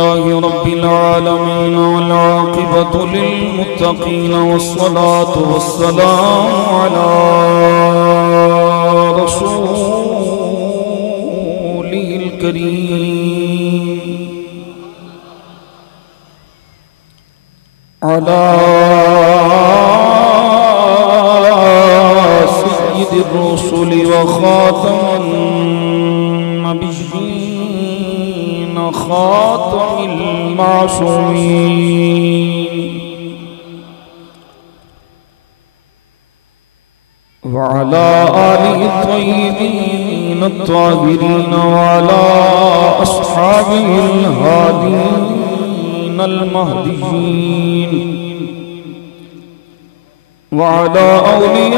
रब्बिल आलमीन वल आक़िबतु लिल्मुत्तक़ीन वस्सलातु वस्सलामु अला रसूलिल करीम अला सय्यिदिर रुसुलि व ख़ातमिन नबिय्यीन ख़ातमिल मासूमीन व अला आलिहि त्वय्यिबीन अत्ताहिरीन व अला अस्हाबिहिल हादीन अल महदीयीन व अला औलियाइ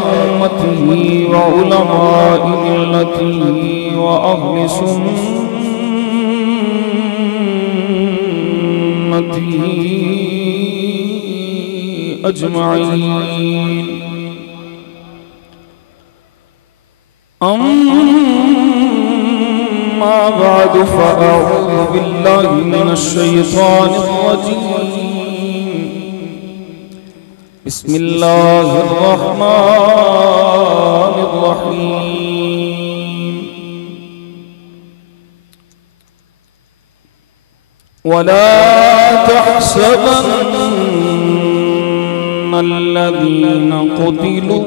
उम्मतिही व उलमाइ मिल्लतिही व अहलि सुन्नतिही अजमईन। अम्मा बअदु फ़अऊज़ु बिल्लाहि मिनश शैतानिर रजीम। बिस्मिल्लाहिर रहमानिर रहीम। वला तहसबन्नल्लज़ीना क़ुतिलू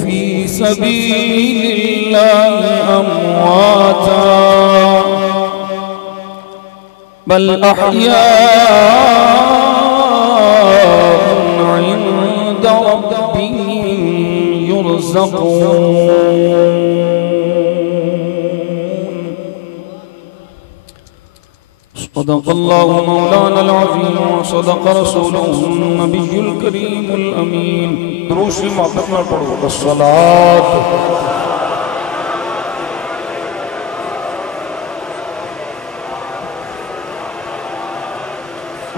फ़ी सबीलिल्लाहि अम्वाता बल अहयाउन इंद रब्बिहिम युरज़क़ून। सदक़ल्लाहु मौलाना अज़ीम व सदक़ रसूलुहु नबियुल करीमुल अमीन। दुरूद शरीफ मोहब्बत में पढ़ो। अस्सलात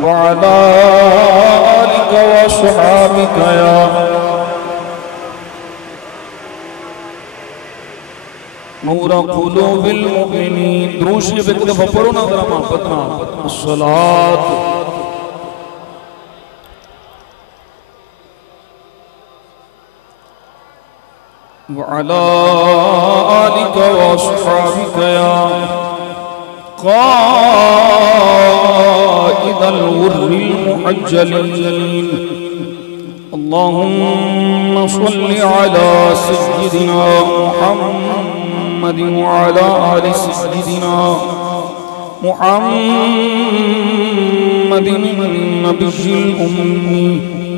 व अला आलिका व अस्हाबिका या नूरा क़ुलूबिल मुमिनीन। दुरूद शरीफ एक दफ़ा पढ़ो ना ज़रा मोहब्बत में। अस्सलात व अला आलिका व अस्हाबिका या क़ाइदल गुर्रिल मुहज्जलीन। अल्लाहुम्मा सल्लि अला सय्यिदिना मुहम्मद व अला आलि सय्यिदिना मुहम्मद नबिय्यिल उम्मी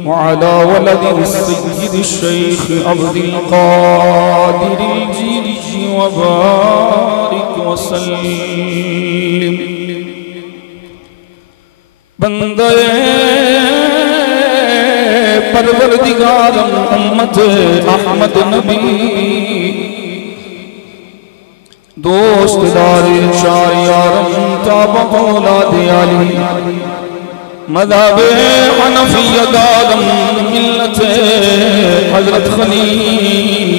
व अला वलदिहि सय्यिदि शेख अब्दुल क़ादिरिल जीली व बारिक व सल्लिम। बंदे परवरदिगार उम्मत अहमद नबी दोस्तदार शारियारम ताबत औलाद अली मज़हबे हनफियत आलम मिल्लत हज़रत खलील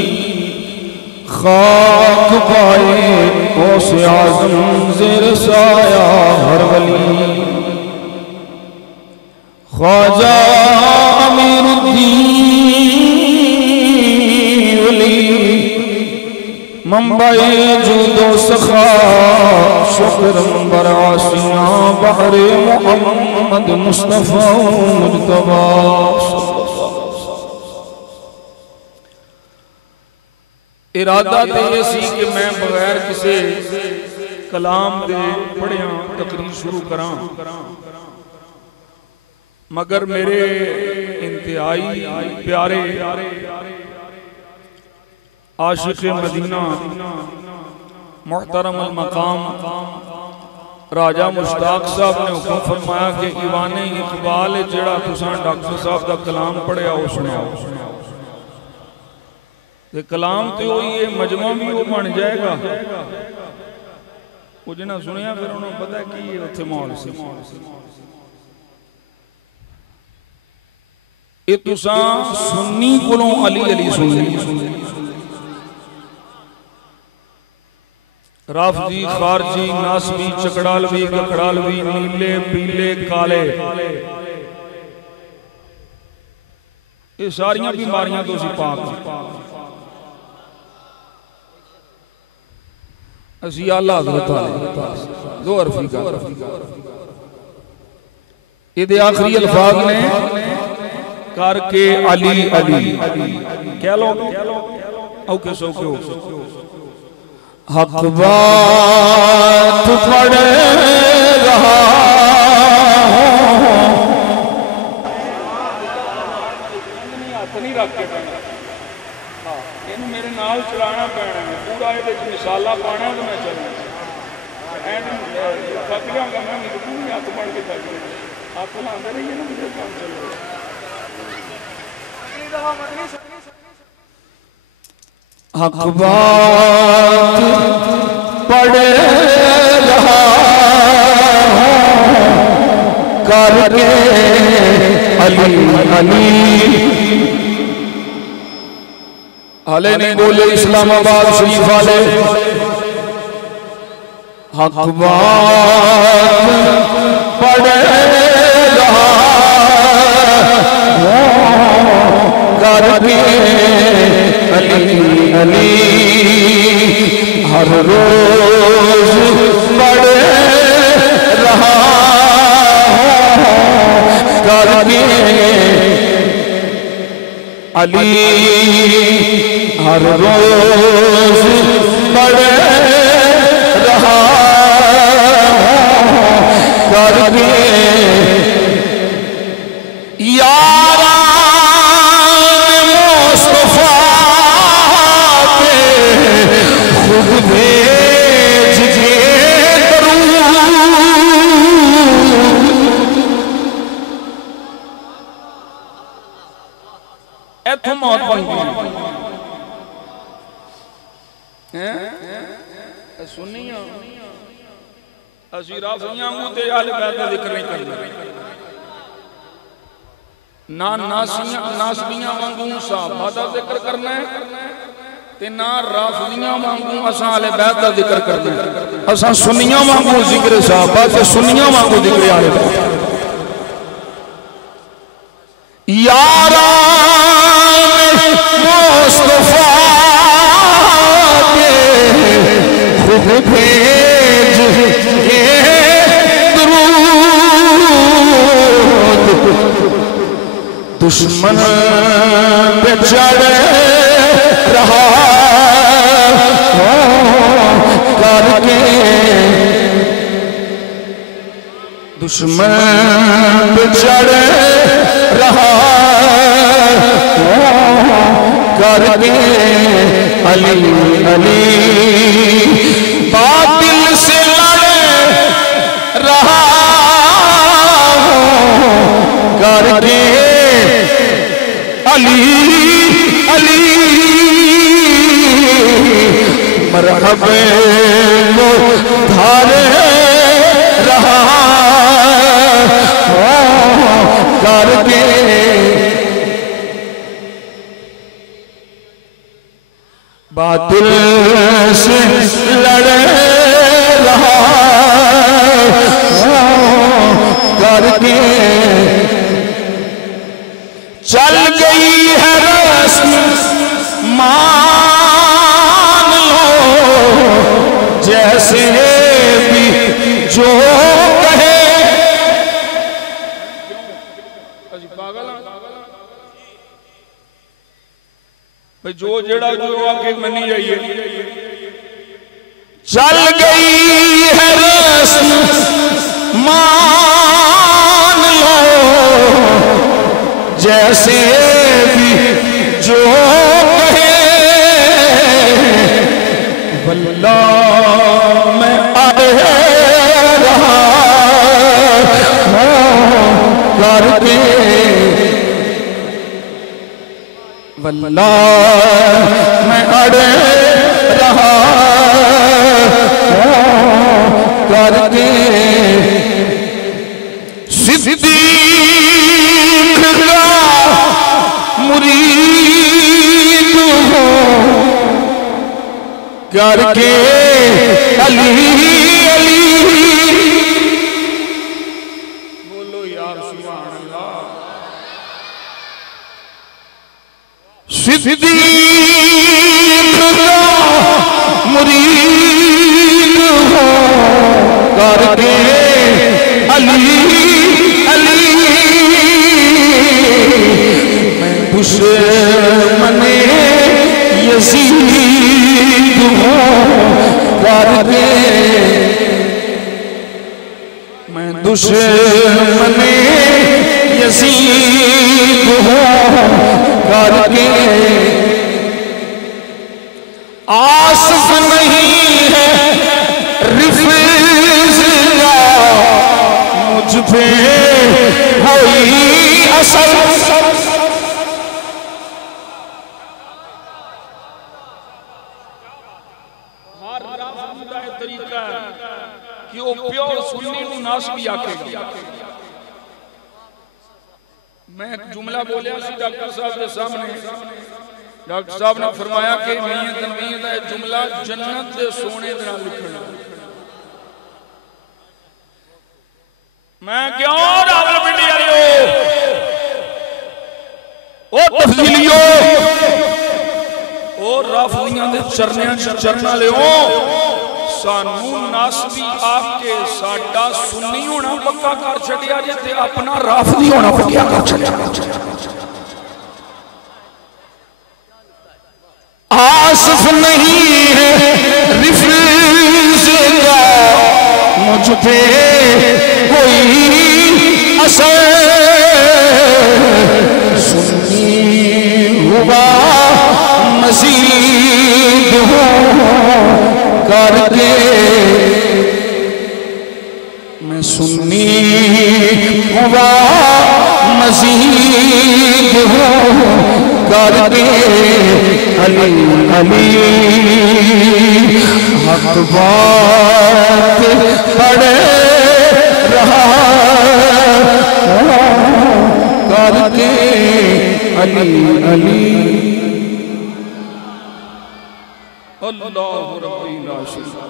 खाक पाए गौसे आज़म ज़ेर साया हर वली ख्वाजा अमीरुद्दीन वली मंबए जूदो सखा शुक्र मंबर आसिया बहरे मोहम्मद मुस्तफ़ा मुज्तबा। इरादा ते ये सी कि मैं बगैर किसी कलाम दे पढ़िया तकरीर शुरू करां, मगर मेरे इंतहाई प्यारे आशिक़ मदीना मुहतरम अल मकाम राजा मुश्ताक साहब ने हुक्म फरमाया कि ईवाने इकबाल जेड़ा तुसां डॉक्टर साहब का कलाम पढ़िया वो सुनाओ। ते कलाम तो वही है, मजमा भी वो बन जाएगा। वो जिन्हें सुनिया फिर उन्होंने पता की उत्थे माहौल से ये तुसां सुन्नी कोलों अली अली सुननी। राफजी, खारजी, नासवी, चकड़ालवी, गखड़ालवी, नीले पीले काले, ये सारिया बीमारियां तो असीं पाक असीं आला हज़रत दो अरफी का ये आखिरी अल्फाज ने करके अली अली कह लो औके सो क्यों हक बात पढ़ रहा हाथ नहीं रख के इन मेरे नाल चलाना पैना है पूरा ये मिसाला पाना तो मैं चलना थक जाऊंगा मैं पूरी हाथ पढ़ के थक हाथ लाते रहिए ना मुझे काम चल रहा हक बात पढ़ रहा करके अली अली हाले नहीं बोले इस्लामाबाद शरीफ वाले हक बात पढ़ रहा करके अली अली हर रोज पढ़ रहा करके अली हर रोज पढ़ रहा करके मौत बन गई सुनिया असी राफियां ते अहले बैत दा जिक्र नहीं करना ना नासबियां वांगू सहाबा दा जिक्र करना है ते ना राफियां वांगू असां अहले बैत दा जिक्र करना है असां सुन्नियां वांगू जिक्र सहाबा ते सुन्नियां वांगू जिक्र अहले बैत यारा मुस्तफा के खुद भेज के दुरूद दुश्मन पे चढ़ रहा करके दुश्मन पे चढ़ रहा करके अली अली बातिल से लड़ रहा करके अली अली मरहबे को धारे रहा करके बातिल से लड़ रहा करके चल गई है रस्म मान लो जैसे भी जो कहे जो जेड़ा जो आके मनी जाइए चल गई है रस्म मान लो जैसे भी जो कहे वल्लाह मैं आ रहा करके वल्लाह मैं अड़ रहा करके सिद्दीक का मुरीद हूँ करके अली अली। बोलो यार सुभान अल्लाह। सिद्दीक का मुरीद हो करके अली अली। मैं दुश्मने यज़ीद हो करके, मैं दुश्मने यज़ीद हो करके। आसफ नहीं है रिफ़्ज़ का मुझ पे कोई असर। हर राफ़ज़ी दा तरीका है कि वो प्योर सुन्नी नूं नासबी आखेगा। मैं एक जुमला बोलिया सी डॉक्टर साहब के सामने। डॉक्टर साहब ने फरमाया कि मीं तनवीर दा जुमला जन्नत दे सोने दे नाल लिखना। मैं क्यों रावलपिंडी वालियो ओ तफसीलियो ओ राफ़ज़ियां दे चरना लियो। सानू नासबी आके साडा सुन्नी होना पक्का कर छड़िया जे ते अपना राफ़ज़ी होना पक्का कर छड़िया। आसफ नहीं है रिफ़्ज़ का मुझ पे कोई असर। सुन्नी हुआ मज़ीद हो करके, मैं सुन्नी हुआ मज़ीद हो करके। अली अली हक बात पड़े रहा करके। अली अली अल्लाह रब्बुल आलमीन।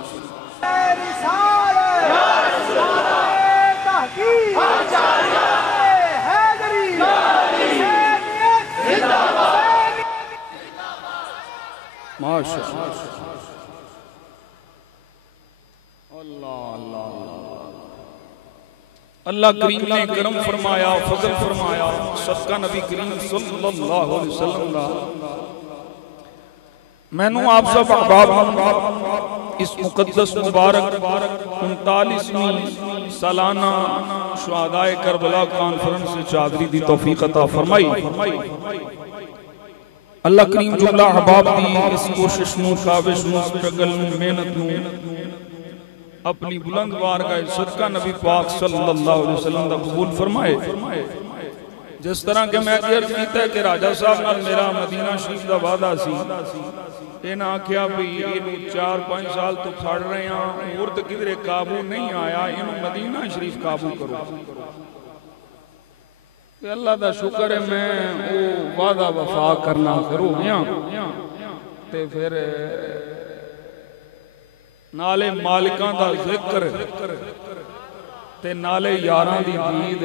अल्लाह करीम ने करम फरमाया, फजल फरमाया। सदका नबी करीम सल्लल्लाहु अलैहि वसल्लम दा मैनू आप सब अहबाब इस मुकद्दस मुबारक 39वीं सालाना शुहदाए करबला कॉन्फ्रेंस से चादरी दी तौफीक अता फरमाई। अल्लाह करीम जुमला अहबाब दी इस कोशिश नूं, काविश नूं, स्ट्रगल नूं, मेहनत नूं अपनी बुलंद बारगाह सदका नबी पाक सल्लल्लाहु अलैहि वसल्लम दा कबूल फरमाए। जिस तरह के मैं अर्ज कीता है कि राजा साहब नाल मेरा मदीना शरीफ दा वादा सी। इन्हां आख्या भी इनू 4-5 साल तो फड़ रहे हैं, और तो किधरे काबू नहीं आया, इनू मदीना शरीफ काबू करो। अल्लाह दा शुक्र है मैं वो वादा वफा करना करूँ ते फिर नाले मालिकां दा जिक्र ते नाले यारां दी दीद।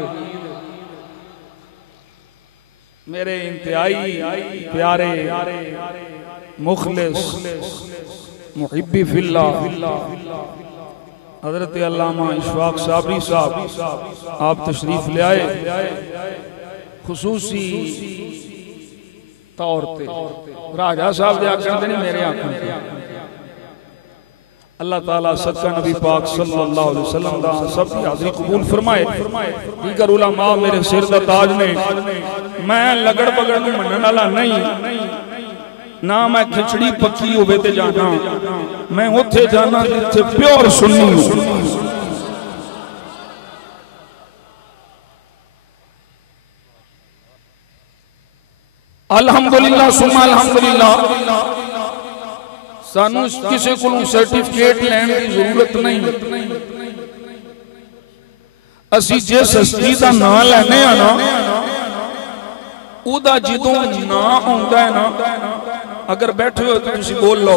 मेरे इंतहाई प्यारे मुखलिस मुहिब्बी फिल्लाह हजरत अल्लामा इशफाक साबरी साहब आप तशरीफ ले आए। खुसूसी तौर पे राजा साहब दे आखण ते नहीं, मेरे आखण ते। अल्लाह ताला सदका नबी पाक सल्लल्लाहु अलैहि वसल्लम दा सब दी हाज़री कबूल फरमाए। दीगर उलमा मेरे सिर दा ताज ने। मैं लगड़ पगड़ नूं मनण वाला नहीं ना, मैं खिचड़ी पक्की होवे ते जाना, मैं उत्थे जाना जिथे प्योर सुन्नी हो। अल्हम्दुलिल्लाह सुम्मा अल्हम्दुलिल्लाह सानू किसी को सर्टिफिकेट लैने की जरूरत नहीं। असी जिस हस्ती का नाम लैने ना उदा जदों ना आउंदा है ना, अगर बैठे हो तो तुसी बोल लो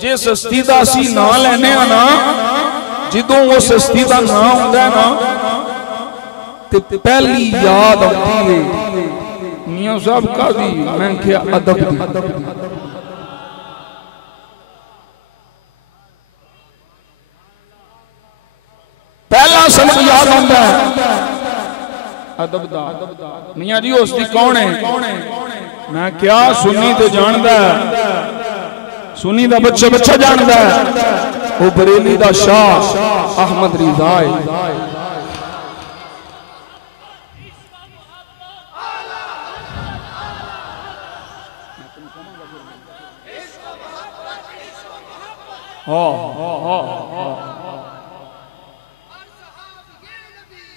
जिस हस्ती का असी ना लेने ना, जदों उस हस्ती का ना होंदा है ना, ते पहली याद आती है मियां साहब कादी, मैं क्या अदब दी। पहला सबक याद आता है अदब दा। मियां जी हस्ती कौन है? मैं क्या सुन्नी तो जानदा है, सुन्नी दा बच्चा बच्चा जानदा है, वो बरेली दा शाह अहमद रिजा है।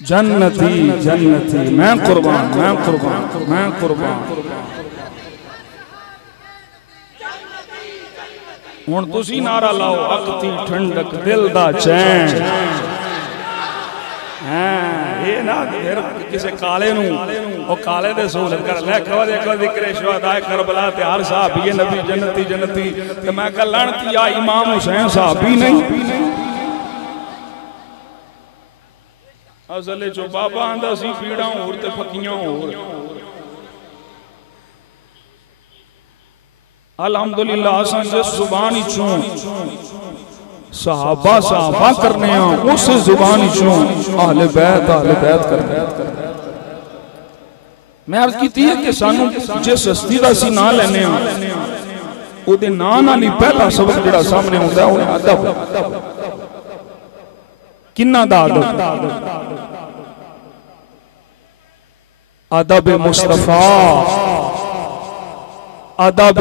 जन्नती जन्नती, मैं कुर्बान, मैं कुर्बान, मैं कुर्बान। हुण तुसी नारा लाओ, अखती ठंडक दिल दा चैन। ये ना फिर किसी काले नूं ओ काले दे सहूलत कर ले खवा दे को जिक्र शुहदा करबला ते हर साहबी नबी जन्नती जन्नती, ते मैं कह लानती आ इमाम हुसैन साहबी नहीं। असले चो बाबा आंदा सी पीड़ा होर ते फकियां होर। अल्हम्दुलिल्लाह असां जिस जुबान चों सहाबा सहाबा करने उस जुबान चों अहले बैत करने। मैं अर्ज की है कि सानू जिस हस्ती का असीं नाम लैने उहदे नाम नाल ही पहला सबक जिहड़ा सामने आउंदा है अदब। किन्ना दा अदब? अदब मुस्तफा, अदब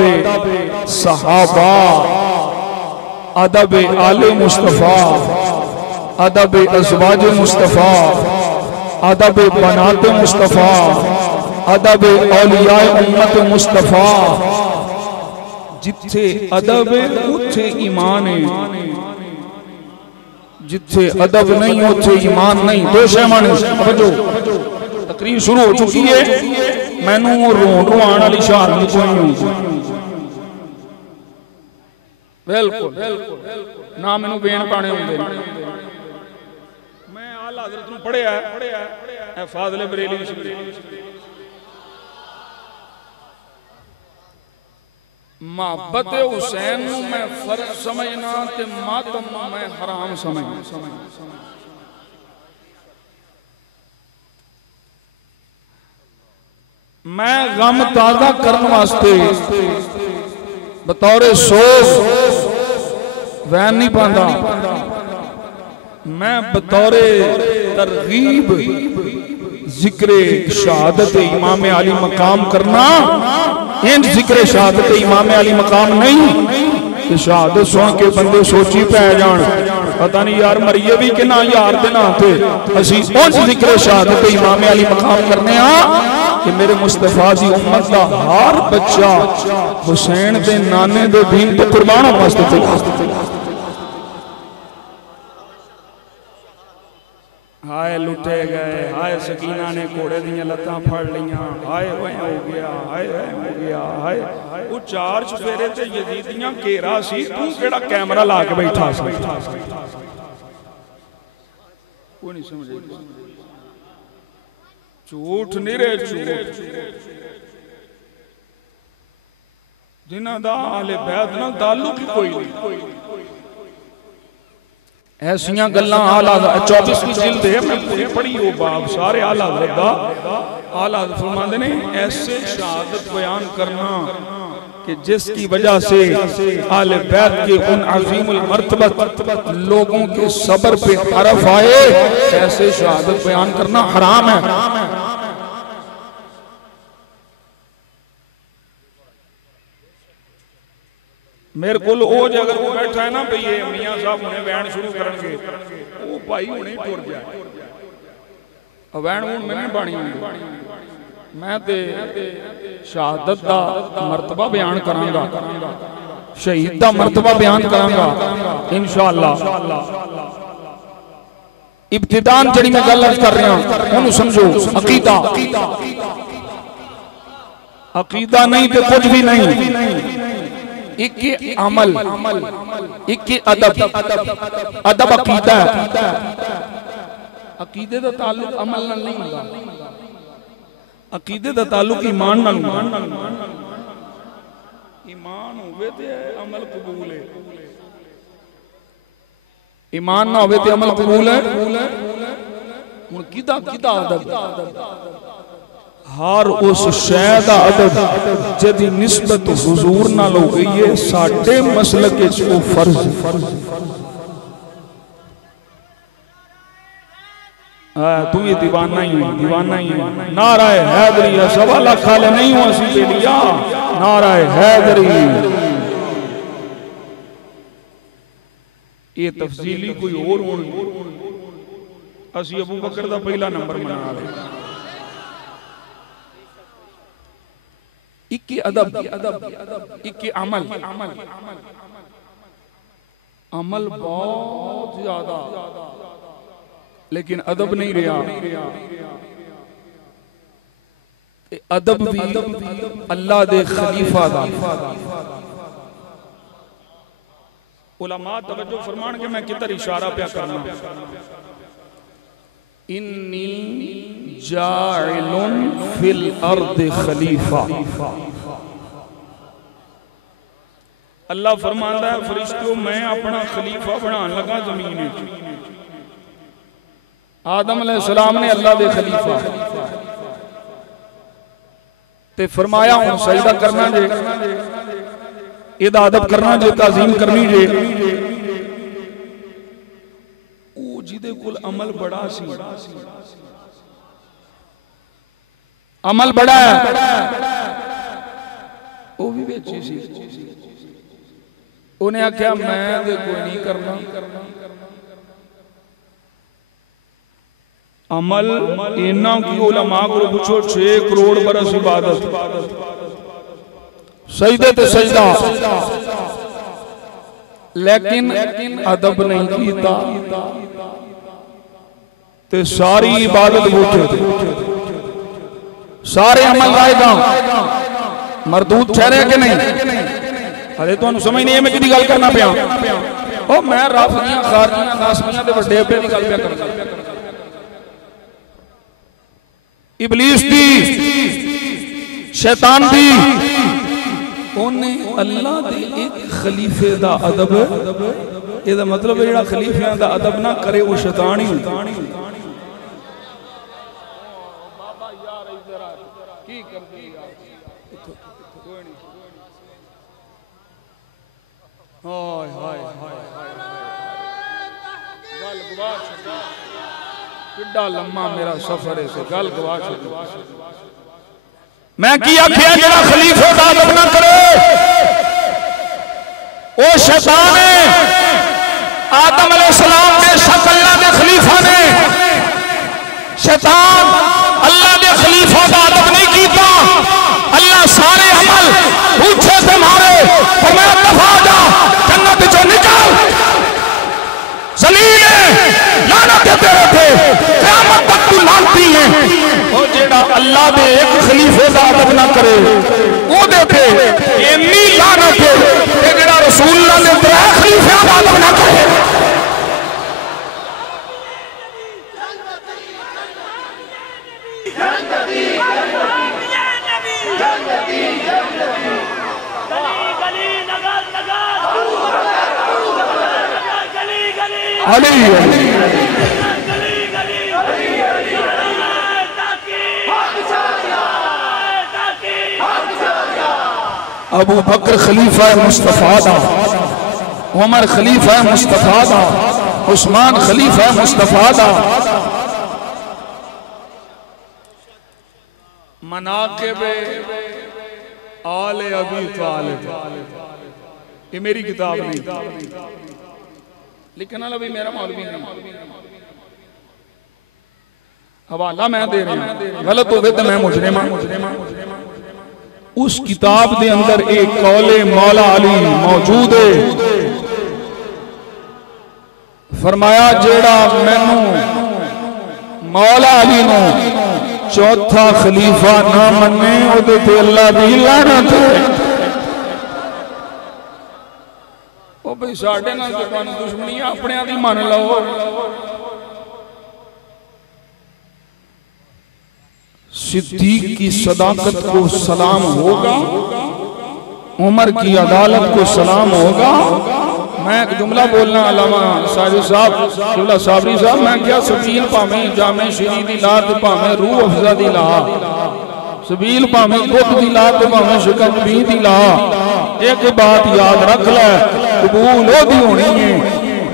सहाबा, अदब आले मुस्तफा, अदब अज़वाज मुस्तफा, अदब बनात मुस्तफा, अदब औलियाए उम्मत मुस्तफा। जिथे अदब उथे ईमान है, जिथे अदब नहीं उथे ईमान नहीं। दो शैमान तकरीर शुरू हो चुकी है, मैनू रोण रुआण वाली शहादत कोई नहीं। बिल्कुल ना मैनू बेन पाने होंदे। मैं आला हज़रत नूं पढ़िया है फाज़िल बरेली मोहब्बत हुसैन नूं मैं फर्ज समझना ते मातम मैं हराम समझना। मैं गम ताज़ा करने वास्ते बतौरे सोच वैन नहीं पांदा, मैं बतौरे तरगीब जिक्र शहादत इमाम अली मकाम करना। इन जिक्र शहादत इमाम अली मकाम नहीं, शहादत सुन के बंदे सोची पै जान पता नहीं यार मरीए भी कि ना यार दे नाम ते असी उस जिक्र शहादत इमाम अली मकाम करने कि मेरे मुस्तफा दी उम्मत का हर बच्चा हुसैन दे नाने दे दीन तो कुर्बान होने वास्ते तैयार। हाय लुटे गए, हाय सकीना ने घोड़े दियां लत्तां फड़ लियां, हाय वह हो गया, हाय वह हो गया, हाय वो चार चफेरे ते यजीदियां घेरा सी, तू केड़ा कैमरा ला के बैठा सी? कोई नहीं समझे। झूठ निरे झूठ जिन्हां दा अहले बैत नाल ताल्लुक ही कोई नहीं। ऐसियां गल्लां आला 24वीं जिल्द है, मैं पूरी पढ़ी वो बाब सारे आला हज़रत दा। आला हज़रत फरमाते ने ऐसे शहादत बयान करना कि जिसकी वजह से आले बैत के उन अज़ीमुल मर्तबत लोगों के सब्र पे हरफ आए, ऐसे शहादत बयान करना हराम है। मेरे को अगर वो बैठा है ना भाई ये मियां साहब हुणे वैन शुरू करेंगे, वो भाई हुणे टुर गया वैन हूं मैंने बाणी मैं ते शहादत दा मर्तबा बयान करांगा, शहीद दा मर्तबा बयान करांगा इंशाअल्लाह। इब्तिदान जड़ी मैं गल कर रहा हूं उन्हें समझो। अकीदा अकीदा नहीं तो कुछ भी नहीं। एक अमल, एक अदब। अदब अकीदा है, अकीदे का ताल्लुक अमल नाल नहीं होंदा, अकीदे का ताल्लुक ईमान नाल होंदा। ईमान होवे ते अमल कबूल है, ईमान ना होवे ते अमल कबूल है। हुण किदा किदा अदब, हर उस शय दा अदब जिहदी निस्बत हुजूर नाल हो गई है, साडे मसलक विच वो फर्ज। तू ये दीवाना ही है, दीवाना ही है। नाराए हैदरी सवा लाख वाले नहीं हो असी बेलिया, नाराए हैदरी। ये तफसीली कोई और होनी, असी अबू बकर दा पहला नंबर मना रहे। इक्की अदब, इक्की अमल। अमल बहुत ज्यादा, लेकिन अदब नहीं रहा। अदब भी अल्लाह दे खलीफा दा। उलमा तवज्जो फरमान के मैं किधर इशारा पे करना। इन्नी जाइलुन फिल अर्द खलीफा। अल्लाह फरमांदा है फरिश्तों मैं अपना खलीफा बनाने लगा जमीन में। आदम अलैहिस्सलाम ने अल्लाह दे खलीफा ते फरमाया हुण सजदा करना जे, इहदा अदब करना जे, ताजीम करनी जे। ओ जिहदे कोल अमल बड़ा सी, अमल बड़ा है, वो भी बेची सी। उन्हें आख्या मैं ते कोई नहीं करना अमल। इन्ना की उलमा को पूछो 6 करोड़ बरस इबादत, सजदे ते सजदा, लेकिन अदब नहीं कीता ते सारी इबादत बूठे, सारे अमल लाएगा मरदूद ठहरे कि नहीं। अरे तुहानू समझ नहीं है मैं किहदी गल करना पिया। ओ मैं राफियां खारजियां नासबियां दे वड्डे अब्बे दी गल पिया करना। इबलीस दी, शैतान दी, उन्हें अल्लाह दे एक खलीफे दा अदब, इहदा मतलब है जेड़ा खलीफियां दा अदब ना करे वो शैतान ही होंदा। बाबा यार इधर आ की कर दी यार, कोई नहीं। हाय हाय हाय गल गवा छड्डी, किड्डा लम्मा मेरा सफर है से गल गवा छड्डी। मैं की आखिया जेड़ा खलीफे दा अदब ना करे ओ शैतान है। आदम अलैहिस्सलाम के शक अल्लाह दे खलीफा ने, शैतान अल्लाह दे खलीफा दा अदब नहीं कीता। अल्लाह सारे अमल पूछे से मारे, फरमाया दफा जा, जन्नत चो निकल, जलील लानत है तेरे पे, क़यामत तक तू लानती है। ओ जेड़ा अल्लाह दे एक खलीफे दा अदब ना करे ओ दे पे इन्नी लानत है कि जेड़ा रसूलुल्लाह ने 3 खलीफे दा अदब ना करे। अबू बकर खलीफा मुस्तफा दा, उमर खलीफा मुस्तफा दा, उस्मान खलीफा मुस्तफा दा। मनाक़िब आले अबी तालिब, ये मेरी किताब नहीं, लिखने वाला भी मेरा मौलवी नहीं, हवाला मैं दे रहा हूं, गलत हो गए तो मैं मुजरिम। उस किताब के अंदर एक कौले मौला अली मौजूद है। फरमाया जेड़ा मैनू मौला अली नू चौथा खलीफा ना मन्ने ओदे ते अल्लाह दी लानत है। कोई साढ़े नाल तो तुहानू दुश्मनी अपने दी मान लो। सिद्दीक की सदाकत को सलाम होगा, उमर की अदालत को सलाम होगा। मैं एक जुमला बोलना अलामा साजिद साहब जुमला साबरी साहब, मैं क्या सबील भावें जामे शरी दी ला ते भावें रूह अफजा दी ला, सबील भावें दुख दी ला ते भावें शिकंजवी दी ला। एक बात याद रख ले, कबूल ओदी होनी है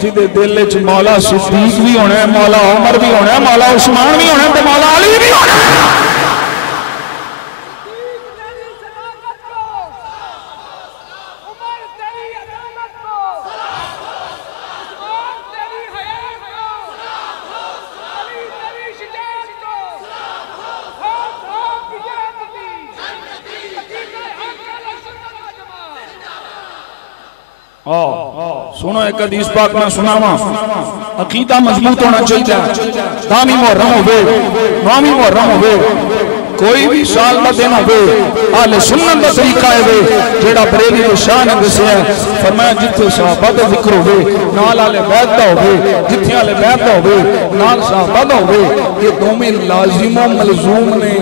जिदे दिल च मौला सिद्दीक भी होना है, मौला उमर भी होना है, मौला उस्मान भी होना है ते मौला अली भी होना है। सुनो एक हदीस पाक में सुनावा, अकीदा मजबूत होना चाहिए। दामी मुहर्रम होवे, नौवीं मुहर्रम होवे, कोई भी साल का दिन होवे, आले सुन्नत दा तरीका है जेड़ा बरेली दे शाह ने दस्या। फरमाया जिथे सहाबा दा जिक्र होवे नाल आले बैत दा होवे, जिथे आले बैत दा होवे नाल सहाबा दा होवे, ये दोवें लाजिम व मलजूम ने।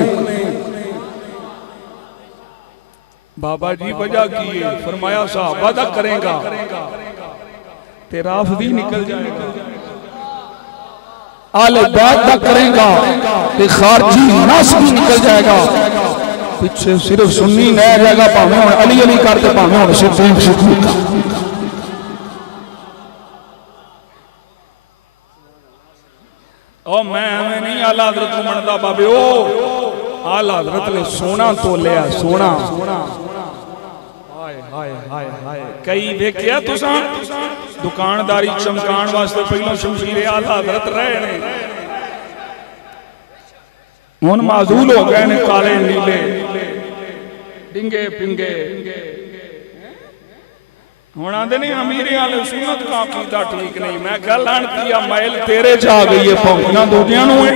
बाबा जी वजह की है, फरमाया सहाबा दा करेगा ते राफदी निकल जाएगा, आले बैत दा करेगा ते खारजी नासबी निकल जाएगा। पीछे सिर्फ सुन्नी न जाएगा, भावें हुण अली अली करते भावें हुण सिद्दीक सिद्दीक। ओ मैं एवें नहीं आला हजरत को मनदा बाबे, ओ आला हजरत ने सोना तोलिया, सोना। हाय हाय हाय, कई देखिया तुसा दुकानदारी चमकान वास्ते पहले शमशीर आला हजरत रहे ने, हुण माजूल हो गए ने, काले नीले डिंगे पिंगे। हुण आंदे नहीं अमीर आले सुन्नत का अकीदा ठीक नहीं। मैं कह लानतिया मैल तेरे च आ गई है, भौंकना दूजियां नूं है।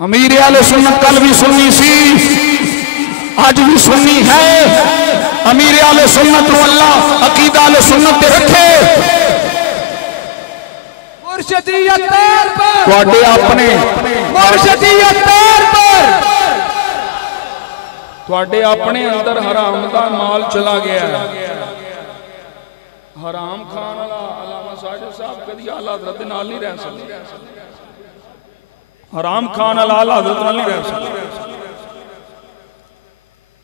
अमीर आले सुन्नत कल भी सुन्नी सी, आज भी सुन्नी है। अमीर आले सुन्नत नूं अल्लाह अकीदा आले सुन्नत ते रखे। मुर्शिदियत पैर पर तुहाडे अपने, मुर्शिदियत पैर पर तुहाडे अपने अंदर हराम दा माल चला गया है। हराम खान वाला अलामा साजिद साहब कदी आला हज़रत दे नाल नहीं रह सकते, हराम खान वाला आला हज़रत नाल नहीं रह सकते।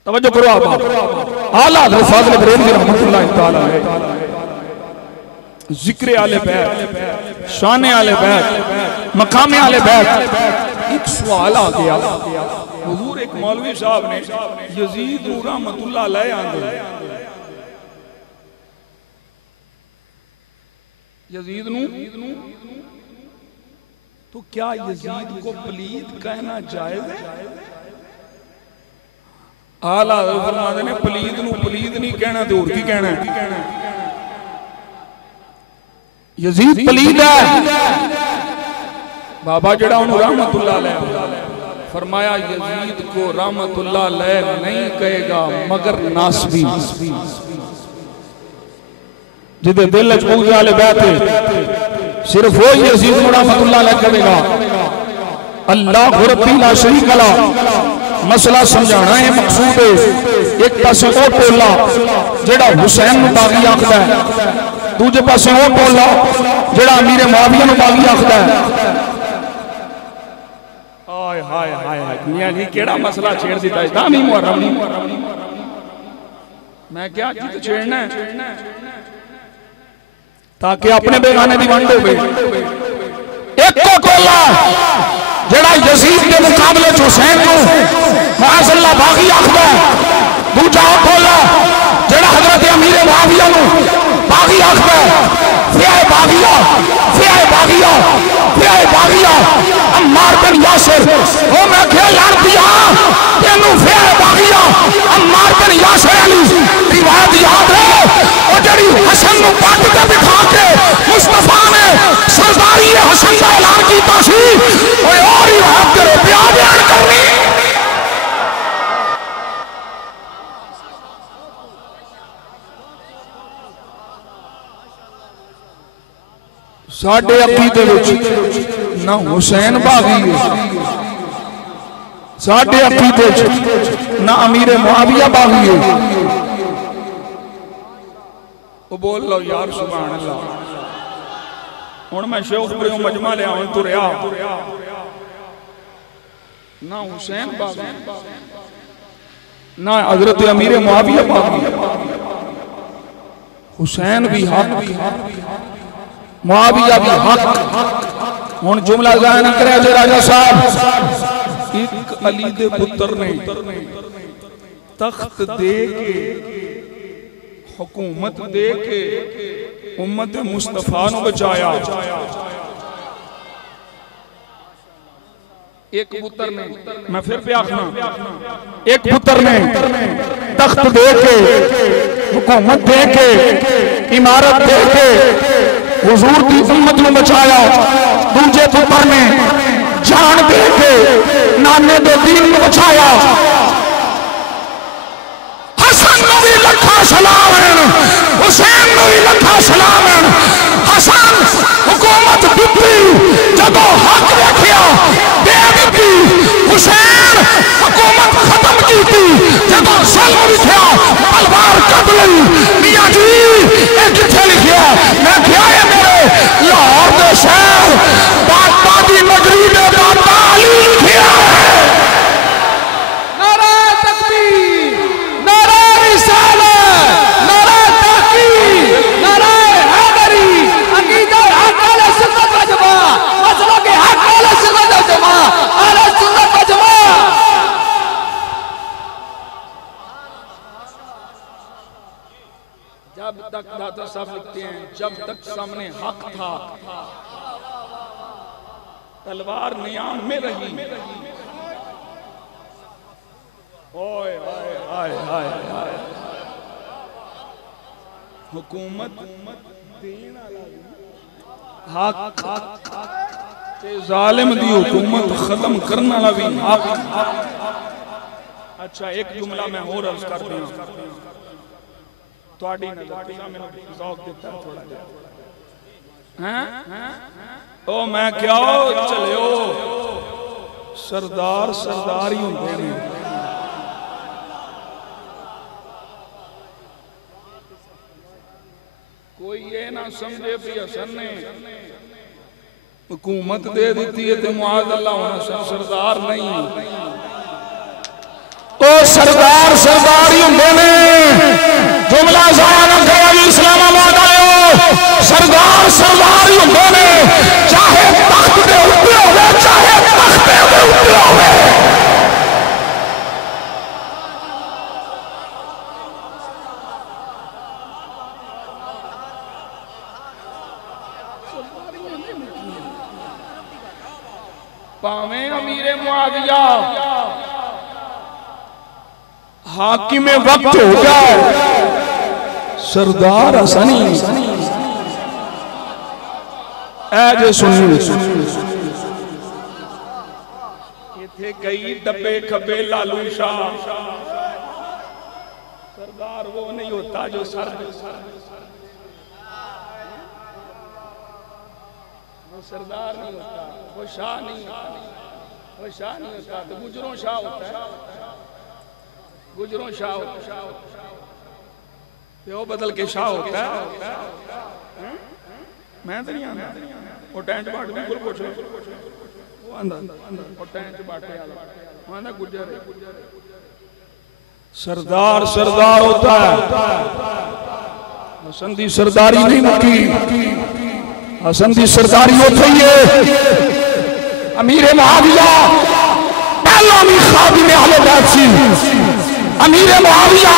तवज्जो करो आप, आला हज़रत फाज़िल बरेलवी रहमतुल्लाह तआला अलैह, जिक्र आले बैत, शान आले बैत, मकाम आले बैत। एक सवाल आ गया, हुजूर एक मौलवी साहब ने यजीद रहमतुल्लाह अलैह आंदे, यजीद नूं तो क्या यजीद को पलीद कहना जायज है? आला हज़रत फरमाते ने पलीद नूं पलीद नहीं कहना तो होर की कहना है। यजीद पलीद है। बाबा जड़ा उन्होंने रहमतुल्लाह अलैह फरमाया यजीद को रहमतुल्लाह अलैह नहीं कहेगा मगर नासबी। जिदे दिल च पूजा वाले बैत सिर्फ वो यजीद को रहमतुल्लाह अलैह कहेगा। अल्लाह रब्बी ला शरीक ला मसला समझाना है मकसूद है। एक पासे वो टोला जेड़ा हुसैन नूं बागी आखदा है, दूजे पासे वो टोला जेड़ा अमीर मुआविया नूं बागी आखदा है। हाय हाय हाय मियां जी केड़ा मसला छेड़ दिता है। दामी मुहर्रम मैं क्या जिद छेड़ना है ताकि अपने बेगाने दी वंड होवे। एक तो टोला जेड़ा यजीद के मुकाबले हुसैन को माशअल्लाह बागी आखदा है, दूजा टोला जेड़ा हजरत अमीर मुआविया को बागी आखदा है। फिया बागिया फिया बागिया फिया बागिया अम्मार बिन यासिर ओ मैं खेल लड़ दिया तेनू फिया बागिया अम्मार बिन यासिर अली रिवायत याद है। ओ जड़ी हसन नु पट के दिखा के मुस्तफा ने सरदारी हसन का ऐलान कीता सी। ओए और रिवायत करो प्यार बयान करनी। साडे अकीदे विच ना हुसैन बागी है, साडे अकीदे च ना अमीर मुआविया बागी है। वो बोल लो यार सुभान अल्लाह। हुण मैं शेखपुरे मजमा लिया तुरया ना हुसैन बागी ना हजरत अमीर मुआविया बागी। हुसैन भी हक, मुआविया भी हक। हुण जुमला ज़ाहिर करे जे राजा साहब एक अली दे पुत्र ने तख्त दे के हुकूमत दे के उम्मत मुस्तफा नु बचाया। एक पुत्र ने, मैं फिर पे आखना, एक पुत्र ने तख्त दे के हुकूमत दे के इमारत दे के हुजूर की उम्मत नु बचाया। दूजे पुत्र ने जान दे के नाने दे दीन नु बचाया। हसन नु भी लखा सलाम है, हुसैन नु भी लखा सलाम है। हसन हुकूमत दिती जदों हक रखिया दे दी, हुसैन हुकूमत खत्म की थी जदों ज़ुल्म लिखिया तलवार कट लई। मियां जी ये किथे लिखिया? मैं क्या है मेरे लाहौर दे शहर बादशाह दी नगरी दे बाबा अली लिखिया है। नारा तकबीर, नारा रिसालत, नारा तहकीक, नारा हैदरी, अकीदा हक अहले सुन्नत व जमात, मसलक के हक अहले सुन्नत व जमात, अहले सुन्नत व जमात। जब तक दाता साहब लिखते हैं, जब तक सामने हक था तलवार नियाम में रही। ओए हाय हाय हाय हाय, हुकूमत देन वाला हक ते जालिम दी हुकूमत खत्म करने वाला भी हक। अच्छा एक जुमला मैं और अर्ज कर दूं, तुहाडी नजर मैंने ज़ौक दिता थोड़ा हैं। ओ मैं क्या चलियो, सरदार सरदार ही होंदे ने। कोई ये ना समझे भी हसन ने हुकूमत दे दी है तो मुआज़ अल्लाह होना सरदार नहीं। ओ सरदार सरदार ही होंदे ने। जुमला ज़ाया ना करो, इस्लामाबाद आयो, सरदार सरदार ही होंदे ने। चाहे तख्त दे उत्ते होवे, चाहे तख्ते दे उत्ते होवे। पावें अमीरे मुआविया हाकिम वक्त हो जाए, सरदार हसनी ऐजे सुनी इथे कई डब्बे खब्बे लालू शाह। सरदार वो नहीं होता जो सर, वो सरदार नहीं होता, वो शाह नहीं होता, वो शाह नहीं होता तो गुजरों शाह होता है, गुजरों शाह होता है, वो बदल के शाह होता है। मैं तो नहीं आना, वो टेंट बाट बिल्कुल कुछ वो आंदा, वो टेंट बाटे वाला वो आंदा गुजर। सरदार सरदार होता है, हसन दी सरदारी नहीं मुकी। हसन दी सरदारी होती है अमीर मुआविया पहला भी खादिम अहले बैत सी। अमीर मुआविया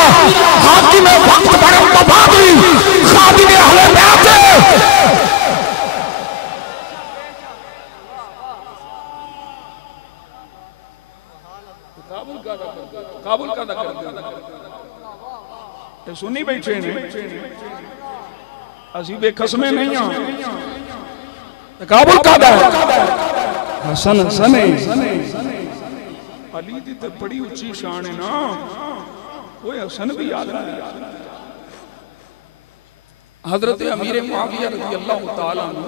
हाकिम वक्त बनने तो बाद भी खादिम अहले बैत है। काबुल का कर सुनी बैठे ने असी बेखसमे नहीं हाँ। काबुल का हसन हसने अली दी तो बड़ी उच्ची शान है ना, वो हसन भी याद है। हजरत अमीर मुआविया रज़ी अल्लाह तआला अन्हु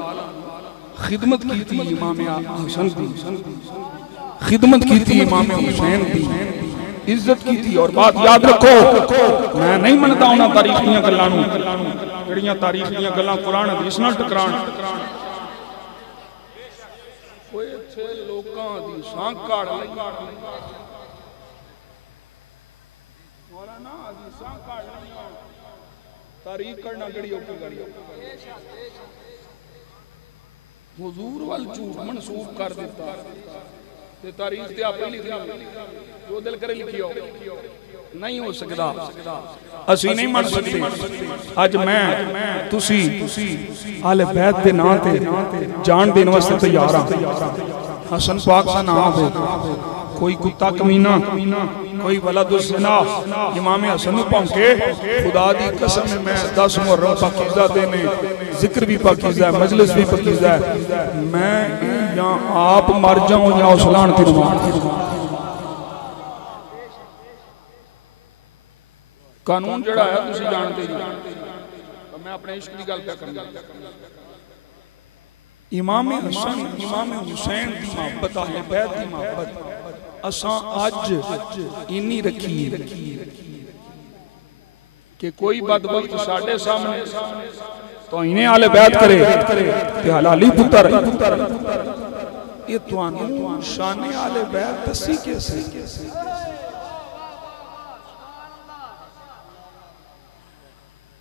खिदमत की थी इमाम हसन की, खिदमत की थी इमाम हुसैन की, इज्जत की थी। और बात याद रखो, मैं नहीं मनता उन्हां तारीख दी गल्लां नूं जिहड़ियां तारीख दी गल्लां कुरान हदीस नाल टकराण। कोई अच्छे लोकां दी सांख काढ़ लई मौलाना दी सांख काढ़ लई तारीख करना बड़ी औखी गल है। हुजूर वाल झूठ मनसूब कर दिता ते तारीख ते आपे लिख ली, जो दिल करे लिखियो, नहीं हो सकता, असी नहीं मन सकते। अज मैं तुसी आले बैत दे नां ते जान देने वास्ते तैयार हां। हसन पाक दा नाम है, कोई कुत्ता कमीना, कोई वलदुज़्ज़िना इमाम हसन नूं भौंके, खुदा दी कसम मैं 10 मुहर्रम पाकीज़ा दे ने, जिक्र भी पाकीज़ा है, मजलिस भी पाकीज़ा है। मैं या आप मर जाऊं या उस लानती नूं मार दूं। कानून जड़ा है तुसीं जानते जी, मैं अपने इश्क की गल क्या करना। इमाम हसन इमाम हुसैन की मोहब्बत, अहले बैत की मोहब्बत असां अज इन्नी रखी कि कोई बदबख्त साडे सामने तो इन्हें आले बैत करे ते हलाली पुत्र ये तुहानू शाने आले बैत दसी कैसे।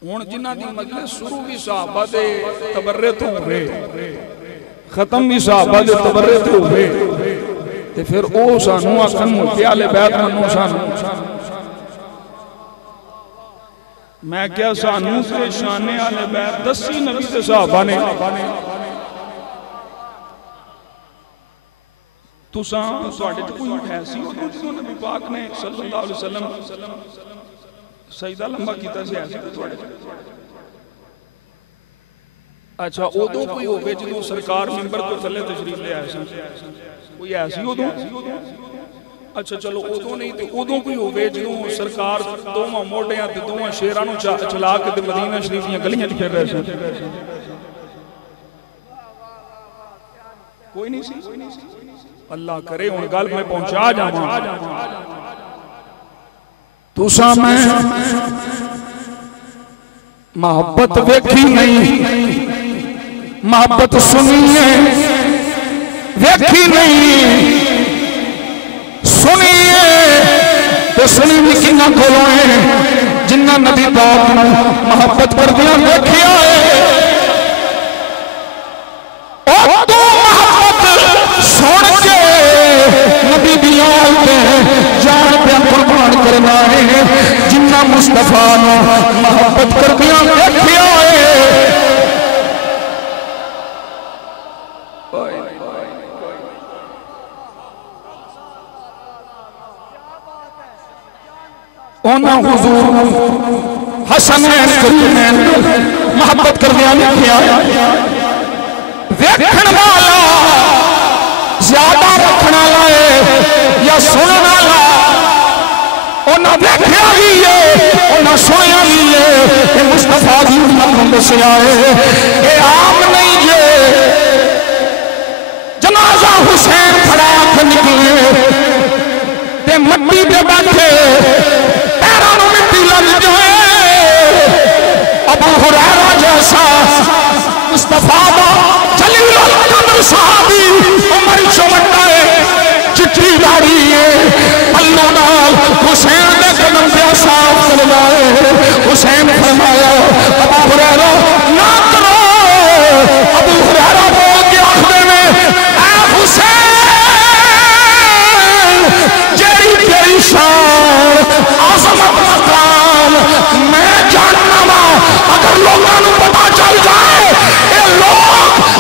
हुण जिन्हां दी मजलिस शुरू भी सहाबा दे तबर्रे तो होवे, खत्म भी सहाबा दे तबर्रे तो होवे, ते फिर ओ सानू आखन आले बैत मनो सानू। मैं क्या सानू से शाने आले बैत दसी नबी दे सहाबा ने। तुसां तुहाडे च कोई है सी उदों जदों नबी पाक ने सल्लल्लाहु अलैहि वसल्लम सजदा लंबा कीता सी, ऐसी तुहाडे च? अच्छा उदों कोई होवे जदों सरकार मिंबर तो थल्ले तशरीफ ले आए सन, कोई ऐसी उदों? अच्छा चलो उदों नहीं तो उदों कोई होवे जदों सरकार दोवां मोढियां ते दोवां शेरां नूं चला के ते मदीना शरीफ दी गलियां च फिर रहे सन? कोई नहीं सी। अल्लाह करे हुण गल मैं पहुंचा जावां। तुसां मैं मोहब्बत वेखी नहीं, मोहब्बत सुनिए वेखी नहीं, सुनिए तो सुनी भी किन्ना कोलों है जिन्ना नबी पाक नूं मोहब्बत करदियां वेखिया है। सुन के नबी दियां जान पे कुर्बान करना है जिन्ना मुस्तफा नूं मोहब्बत करदियां वेखिया है। उन्हां हुजूर हसनैन करीमैन मोहब्बत करदियां वेखिया है। वेखण वाला ज्यादा रखने वाला है या सुनने वाला, उन्हें देखा भी है उन्हें सुनिया भी है। ये मुस्तफा की उम्मत में दसिया है, ये आम नहीं है। जनाजा हुसैन खड़ा के निकले ते मट्टी पे बैठे पैरों में मिट्टी लग जाए। अबू हुरैरा जैसा मुस्तफा दा जलील कदर सहाबी उमर चौमटा है, चिट्ठी दाढ़ी है, पल्लू नाल हुसैन दे कदम पे साफ करना है। हुसैन फरमाया अबू हुरैरा ना करो। अबू हुरैरा बोल के आखदे में ऐ हुसैन जेड़ी तेरी शान आज़मत मकाम मैं जानना वा, अगर लोगों को पता चल जाए ये लोग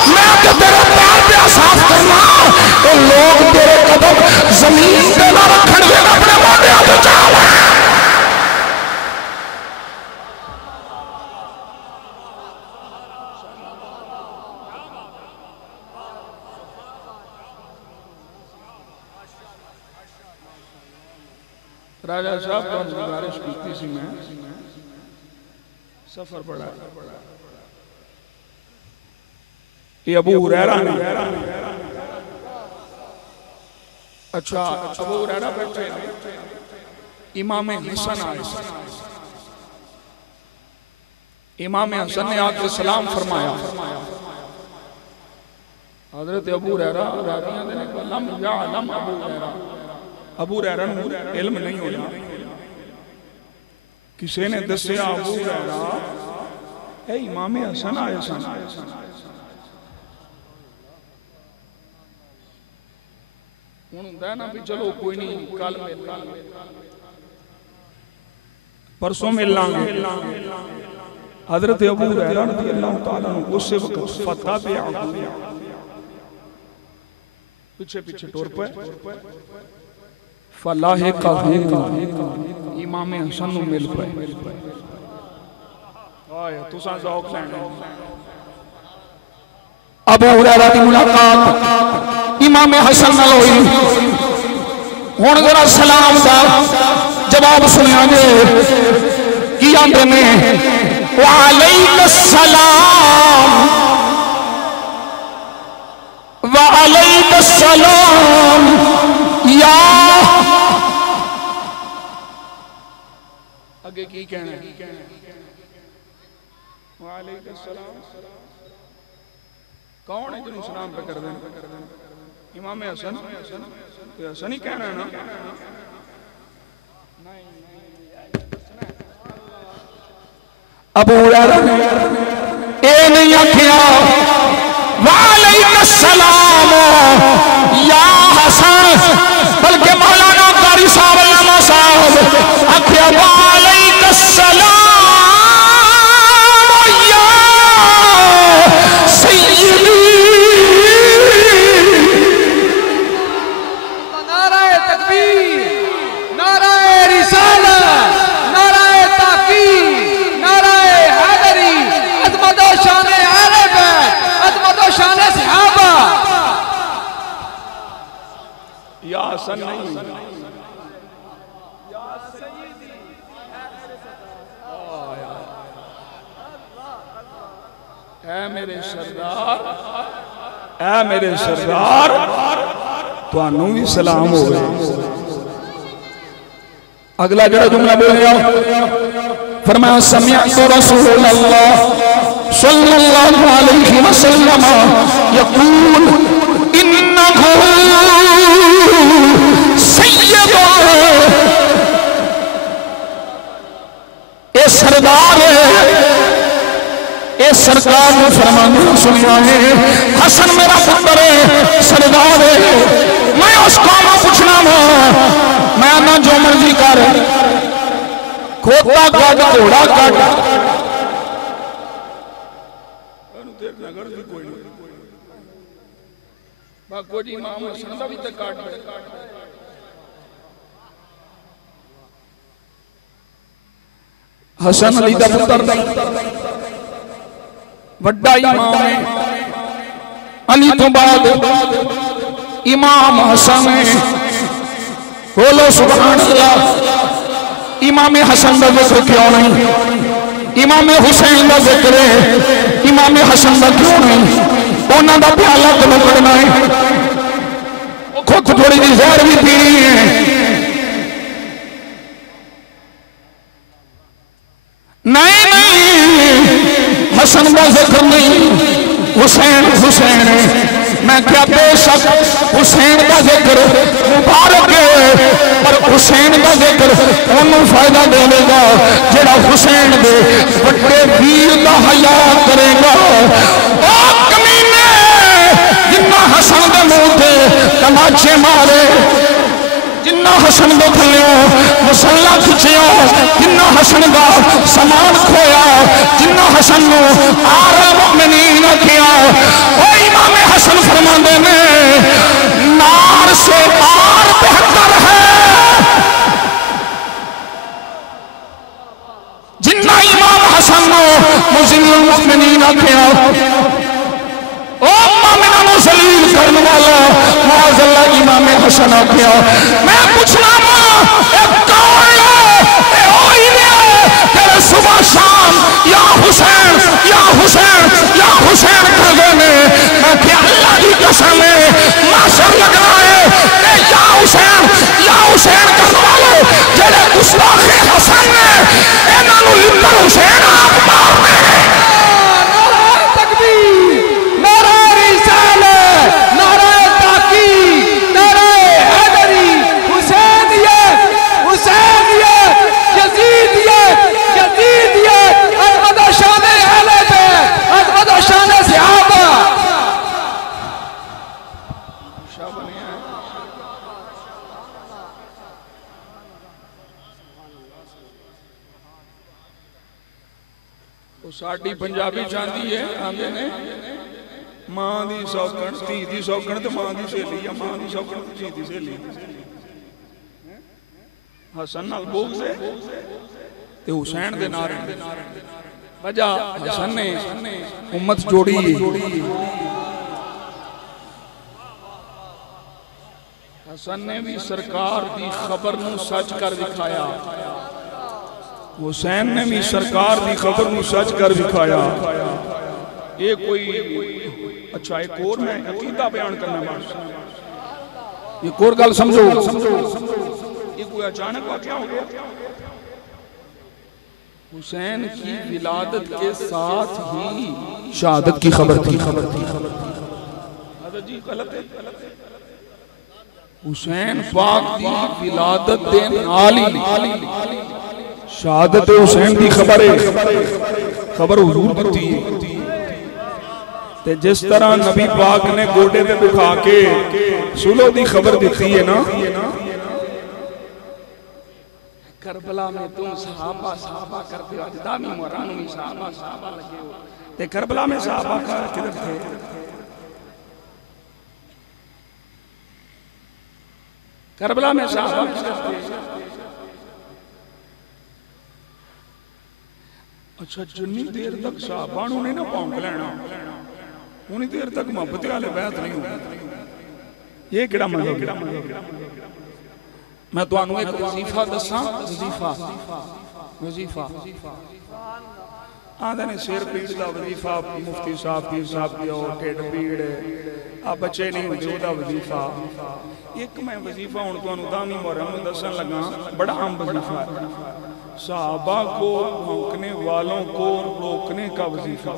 मैं तो तेरे पैर पे साफ करना, ये लोग तेरे कदम जमीन पे ना रखण दे अपने मोढे ते चाल। राजा साहब को गुजारिश की सी मैं सफर पड़ा ये अबू हुरैरा ने अच्छा अबू हुरैरा बैठे इमाम हसन आए इमाम हसन ने आके सलाम फरमाया हजरत अबू हुरैरा राजियां दे ने लम यअलम अबू हुरैरा नूं इल्म नहीं होया किसी ने दसिया अबू हुरैरा ए इमाम हसन आए सन हुण हुंदा ना भी चलो कोई नहीं कल परसों मिल लांगे हजरत अबू हुरैरा रज़ियल्लाहु तआला अन्हु उस वक्त फता पे पीछे पीछे टुर पे फलाहे का इमाम हसन नु मिल पे आए तुसा ज़ौक लेना अबू हुरैरा दी मुलाकात इमाम हसन नाल होई हुण जरा सलाम दा जवाब सुनिया जे की आंदे ने वालेकुम सलाम वालेकुम सलाम या आगे की कहना है वालेकुम सलाम कौन है जिन्होंने सलाम पे कर दें इमाम हसन तो हसन ही कहना है ना अबू हुरैरा ने ए नहीं आखिया वालेकुम सलाम या हसन बल्कि मौलाना कारी साहब अल्लामा साहब आखिया वालेकुम सलाम या सय्यदी नाराए तकबीर नाराए रिसालत नाराए ताकीद नाराए हैदरी अज़मत व शान अहले बैत अज़मत व शान सहाबा या हसन नहीं ऐ मेरे सरदार तुहानू भी सलाम होवे अगला जरा जुमला बोलिया फरमाया समिअतु रसूलल्लाह सल्लल्लाहु अलैहि वसल्लम यक़ूल इन्नहु सय्यदु ए सरदार ए सरकार ने फरमाना सुनिया है हसन मेरा पुत्र है सरदार है मैं उसको ना पूछना मैं ना जो मर्जी कर खोता काट घोड़ा काट हसन अली दा पुत्र वड्डा इमाम है अली तो बाद इमाम हसन है बोलो सुभान अल्लाह इमाम हसन का जिक्र क्यों नहीं इमाम हुसैन का जिक्र है इमाम हसन का क्यों नहीं उन्हों का प्याला तो करना है खुद थोड़ी जी जहर भी पीनी है नहीं नहीं हसन का जिक्र नहीं हुसैन हुसैन मैं क्या बेशक हुसैन का जिक्र मुबारक है पर हुसैन का जिक्र उन्होंने फायदा देगा जेड़ा हुसैन दे बड़े वीर का हया करेगा ओ कमीने जिन्ना हसन के मुंह से तमाचे मारे जिन्ना हसन को थल्ले मसला खिंचिया जिन्ना हसन का समान खोया जिन्ना हसन को आरे मोमिनीन किया ओ इमाम हसन फरमाते ने नार से आर बेहतर है जिन्ना इमाम हसन को मुज़िल्लुल मोमिनीन किया ओ मोमिना नु जलील करने वाला मुअज़्ज़ल इमाम हसन किया मैं पूछना कौन है तेरे सुबह शाम इमाम या हुसैन या हुसैन या हुसैन कर देने मैं क्या अल्लाह की कसम है माशर लगना है या हुसैन कर वालो जेड़े गुस्ताखे हसन ने इन्हां नूं लिपड़ हुसैन आप मारने साडी पंजाबी चाहती है आंदे ने मां दी सौकण धी दी सौकण ते मां दी सहेली या मां दी सौकण धी दी सहेली हसन नाल बोग से ते हुसैन दे नारे वजह हसन ने उम्मत जोड़ी हसन ने भी सरकार दी खबर नूं सच कर दिखाया हुसैन ने भी सरकार की खबर को सच कर दिखाया ये कोई अच्छा एक और मैं अकीदा बयान करना एक और गल समझो ये कोई अचानक वाकया हो गया हुसैन की विलादत के साथ ही शहादत की खबर थी जी गलत है हुसैन पाक की विलादत दे नाल ही शहादत हुसैन की खबर हुजूर दी ते जिस तरह नबी पाक ने गोडे पे बिठा के सुलह की खबर दी है ना करबला में तुम सहाबा करते हो दामी मोरानू में सहाबा लगे हो ते करबला में सहाबा का किधर थे करबला में सहाबा किधर थे अच्छा जिन्नी देर तक साहबा नूं नहीं ना भौंक लेना उन्नी देर तक मुहब्बत वाले बैत नहीं होगी ये किहड़ा मतलब मैं तुहानूं एक वजीफा दसा वजीफा आंदे ने सिर पीड़ का वजीफा मुफ्ती साहब पीर साहब की ढिड पीड़ आ बच्चे नहीं होंदे ओहदा वजीफा एक मैं वजीफा हुण तुहानूं 10वीं मुहर्रम दसन लगा बड़ा आम वजीफा है सहाबा को भौंकने वालों को रोकने का वजीफा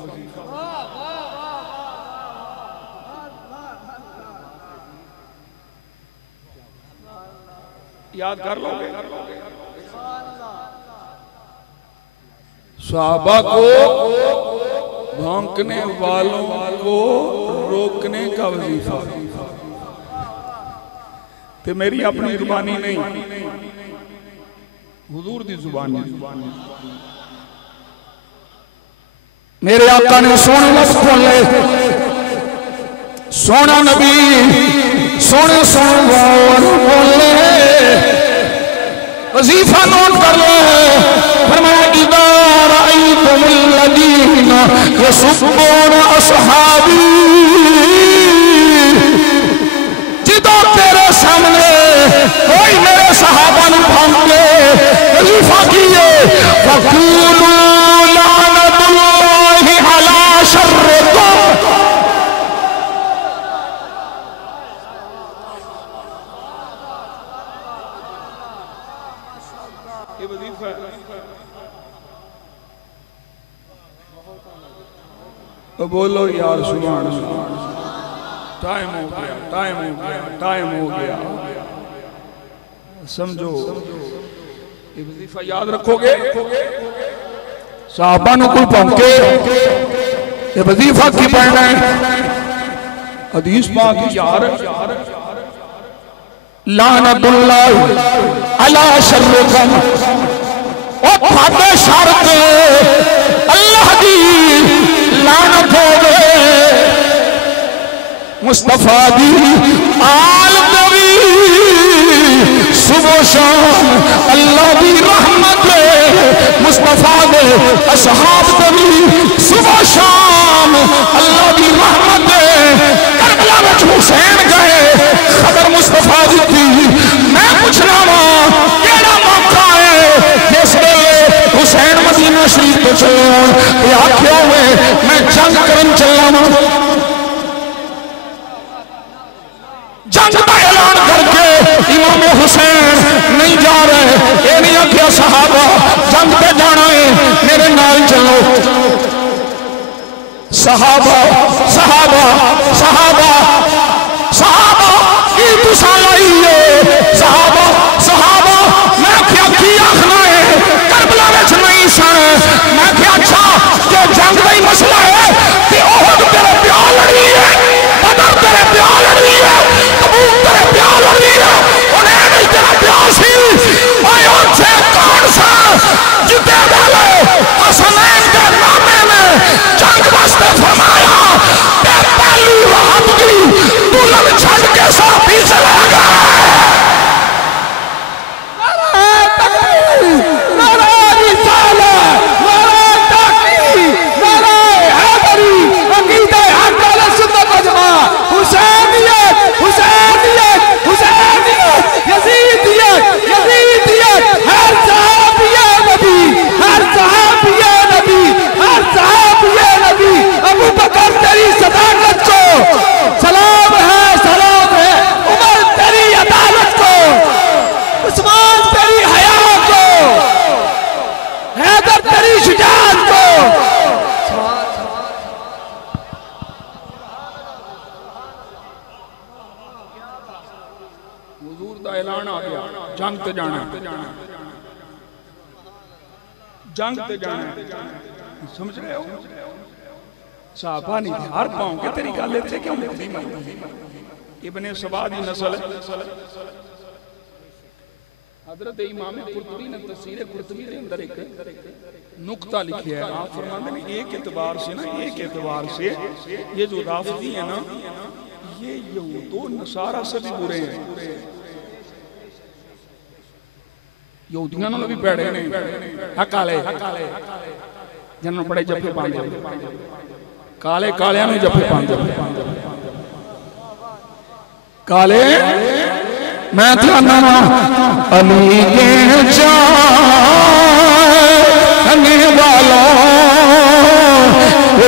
याद कर लोगे सहाबा को भौंकने वालों को रोकने का वजीफा ते मेरी अपनी जुबानी नहीं हुजूर दी जुबानी मेरे आका ने सोने लफ्ज़ बोले सोना नबी सोने सोने बोले वजीफा नोट कर लो फरमाया इदा रअयतुमुल लदीना यसुब्बूना असहाबी जिदो तेरे सामने कोई मेरे सहाबा नूं भौंके वजीफा कीए फकूलू लानतुल्लाहि अला शर्रिकुम ये वजीफा तो बोलो यार सुभान अल्लाह टाइम हो गया समझो ये वजीफा याद रखोगे साहबा नूं कोई भौंके ये वजीफा की पढ़ना है हदीस पाक यार लानतुल्लाह अला शर्रिकुम ओ फादे शर ते अल्लाह दी लानत होवे मुस्तफा दी आल नबी सुबह शाम अल्लाह दी रहमत मुस्तफा दे असहाब नबी सुबह शाम अल्लाह दी रहमत करबला में हुसैन गए खबर मुस्तफा दी मैं पूछना वा केड़ा मौका है जिस वेले हुसैन मदीना शरीफ तो चले जंग करन चला वा जंग का ऐलान करके इमाम हुसैन नहीं जा रहे ये नहीं आखिया सहाबा जंग पे जाना है मेरे नाल चलो सहाबा सहाबा सहाबा सहाबा की तुसा लाई है सहाबा सहाबा मैं क्या की आखना है करबला विच नहीं सन मैं क्या अच्छा कि जंग का ही मसला है कि ओहद तेरे प्यार लड़ी है बदर तेरे प्यार लड़ी है तबूक तेरे प्यार लड़ी है उन्हें नहीं तेरा प्यार सी मैं उनसे कौन सा जिते वाले हसनैन के नामे में जंग वास्ते फरमाया ते पहली रात की दुल्हन छड़ के सब पीछे लग गए तेरी सदाकत को सलाम है उमर तेरी अदालत को उस्मान तेरी हया को हैदर तेरी शुजाअत को हुजूर दा ऐलान आ गया जंग ते जाना जंग ते जाना समझ रहे हो साहबा नहीं हर पाऊं के तेरी गल इत्थे क्यों मिलदी इब्ने सबा दी नस्ल हजरत इमाम कुर्तुबी ने तफसीर कुर्तुबी के अंदर एक नुक्ता लिखा है आप फरमाते हैं एक एतबार से ना एक एतबार से ये जो राफिदी है ना ये यहूदो नसारा से भी बुरे हैं यहूदियों नालों भी भैड़े ने काले जिन्होंने बड़े जफे पांदे काले कालियां में जफे पांदे काले मैं ध्याना अली के जाने वाला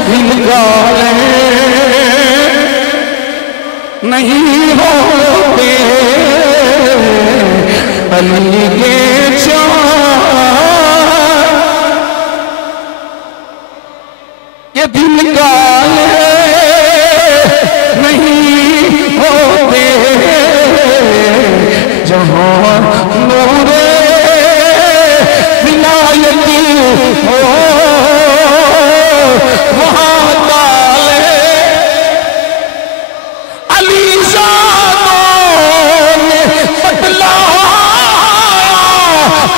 दिल काले नहीं होते अली के ये दिल काले नहीं होते जहाँ नूरे विलायती हो वहाँ काले अलीज़ादों ने बतलाया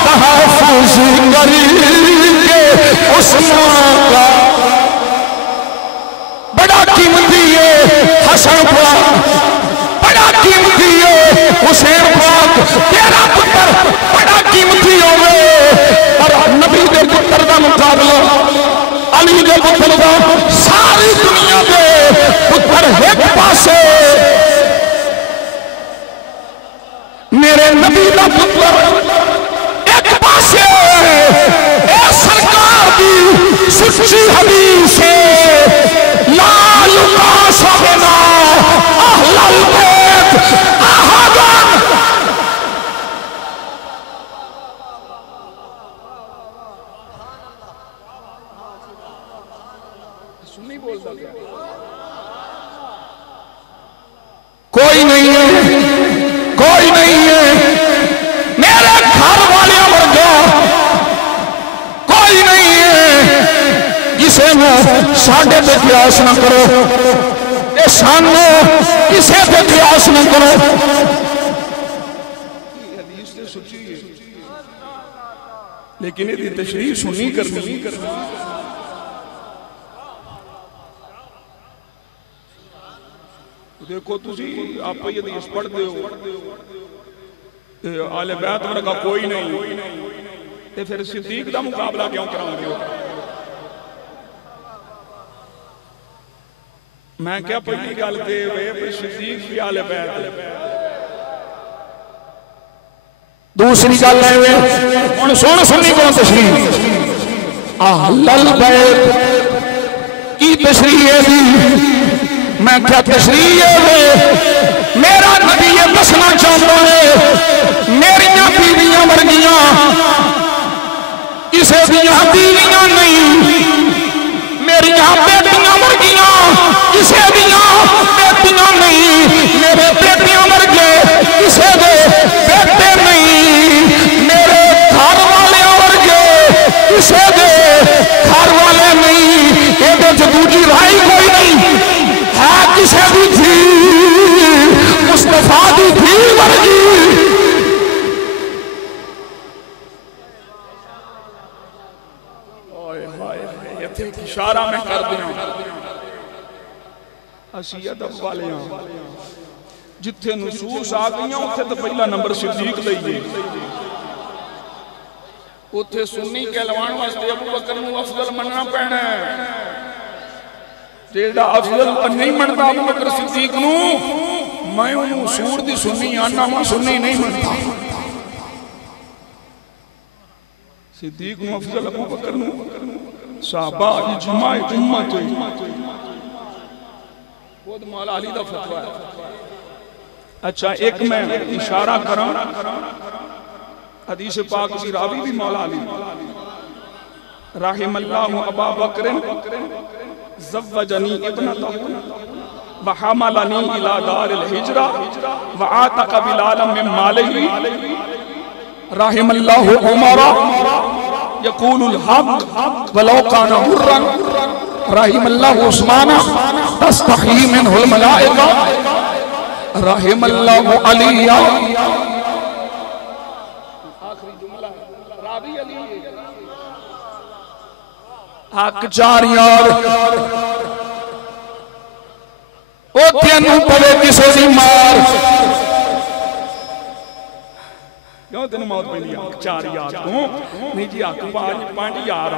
तहफ़्फ़ुज़ करके उस्मान का बड़ा कीमती है हसन पाक बड़ा कीमती है हुसैन पाक तेरा पुत्र बड़ा कीमती होवे और नबी दे पुत्र का मुकाबला अली दे पुत्र का सारी दुनिया दे पुत्र एक पासे मेरे नबी का पुत्र एक पासे ए सरकार की सच्ची हदीस है ला युकाशा बिना अहलल बैत अहदन सुन्नी बोलता कोई नहीं है कोई नहीं है मेरे घर वाले वर्गा कोई नहीं है किसे में साढ़े पे प्रयास न करो सामने किसे पे प्रयास न करो लेकिन यदि तशरीह सुनी करनी देखो तुसी आप यदि पढ़ते हो आले बैत वर्गा कोई नहीं ते फिर सिद्दीक का मुकाबला क्यों कराओगे हो मैं क्या पहली गल ते सिद्दीक भी आले बैत दूसरी गल है हुण सुन सुन्नी को तशरीह अहलल बैत की तशरीह दी। मैं क्या तशरीह है? मेरा नबी ये दसना चाहता है मेरिया बीवियां वर्गियां किसी दियां बीवियां नहीं, मेरिया बेटियां वर्गियां किसी दियां बेटियां नहीं, मेरे बेटियां वर्गे किसी दे बेटे नहीं, मेरे घर वाले वर्गे किसी दे घर वाले नहीं। ये दूजी राय कोई नहीं है, किसी भी थी मुस्तफा दी थी वर्गी। इशारा मैं कर दिया असी अदब वाले जिथे नसूस आ गई उथे तो पहला नंबर सिद्दीक लईए, उथे सुन्नी कहलवाण वास्ते अबू बकर नूं अफजल मनना पैना है। जेड़ा अफजल नहीं मनता अबू बकर सिद्दीक नूं, मैं उन्होंने सूर दी सुन्नी आना वा, सुन्नी नहीं मनता। सिद्दीक नूं अफजल अबू बकर नूं साहबा इजमा उम्मत खुद मौला अली दा फतवा है। अच्छा एक मैं इशारा करा, हदीस पाक की रावी भी मौला अली राहिमल्लाहु अबा बकर ज़व्वजनी इब्नतहु व हमलनी इला दारिल हिजरा व आतक बिलाल मिन मालिही राहिमल्लाहु उमर यक़ूलुल हक़ वलौ काना हुर्रन राहिमल्लाहु उस्मान तस्तही मिनहुल मलाइका राहिमल्लाहु अलिया। आखिरी जुमला रावी अली हक चार यार ओ तेनू पवे किसे दी मार क्यों तेन मौत पैंदी हक चार यार तू नहीं जी हक पांच यार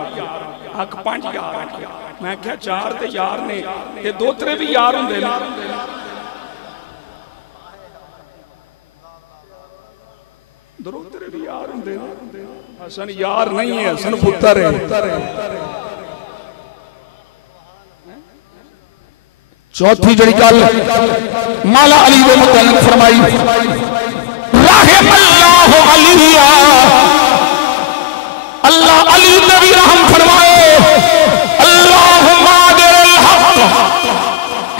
हक 5 यार आख्या। मैं क्या चार ते यार ने ते दोतरे भी यार हुंदे ने। दोतरे भी यार हुंदे ने। हसन यार नहीं है, हसन पुत्र है। चौथी जड़ी गल मौला अली दे मुतल्लिक फरमाई रहमल्लाहु अलिया, अल्लाह अली ने भी रहम फरमाए। अल्लाहुम्मा दिल हक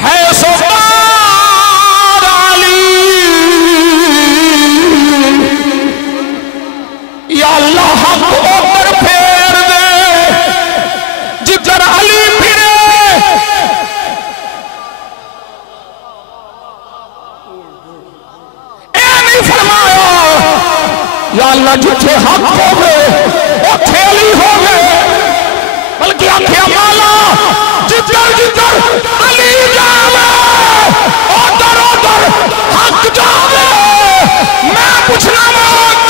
है सुबार अली, या अल्लाह हक ऊपर फेर दे जिधर अली फिरे। या अल्लाह जिथे हक हो गए उथे अली हो गए, बल्कि आख्या मौला जिधर जिधर अली जावे उधर उधर हक जावे। मैं पूछना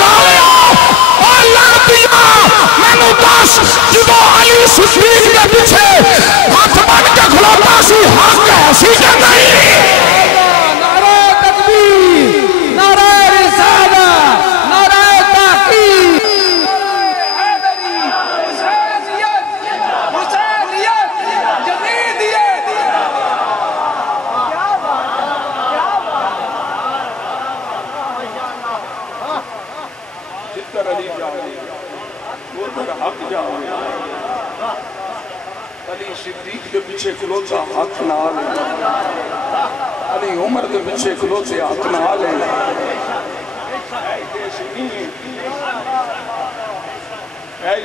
कालिया और लातिया मैनू दस जो अली सिद्दीक के पीछे हाथ बन के खलोता सी हक है सी के नहीं? नारे तकबीर, नारे रिसाला, अली सिद्दीक के पीछे खलोता हक नाल, अली उमर के पीछे खलोते हक नाल है।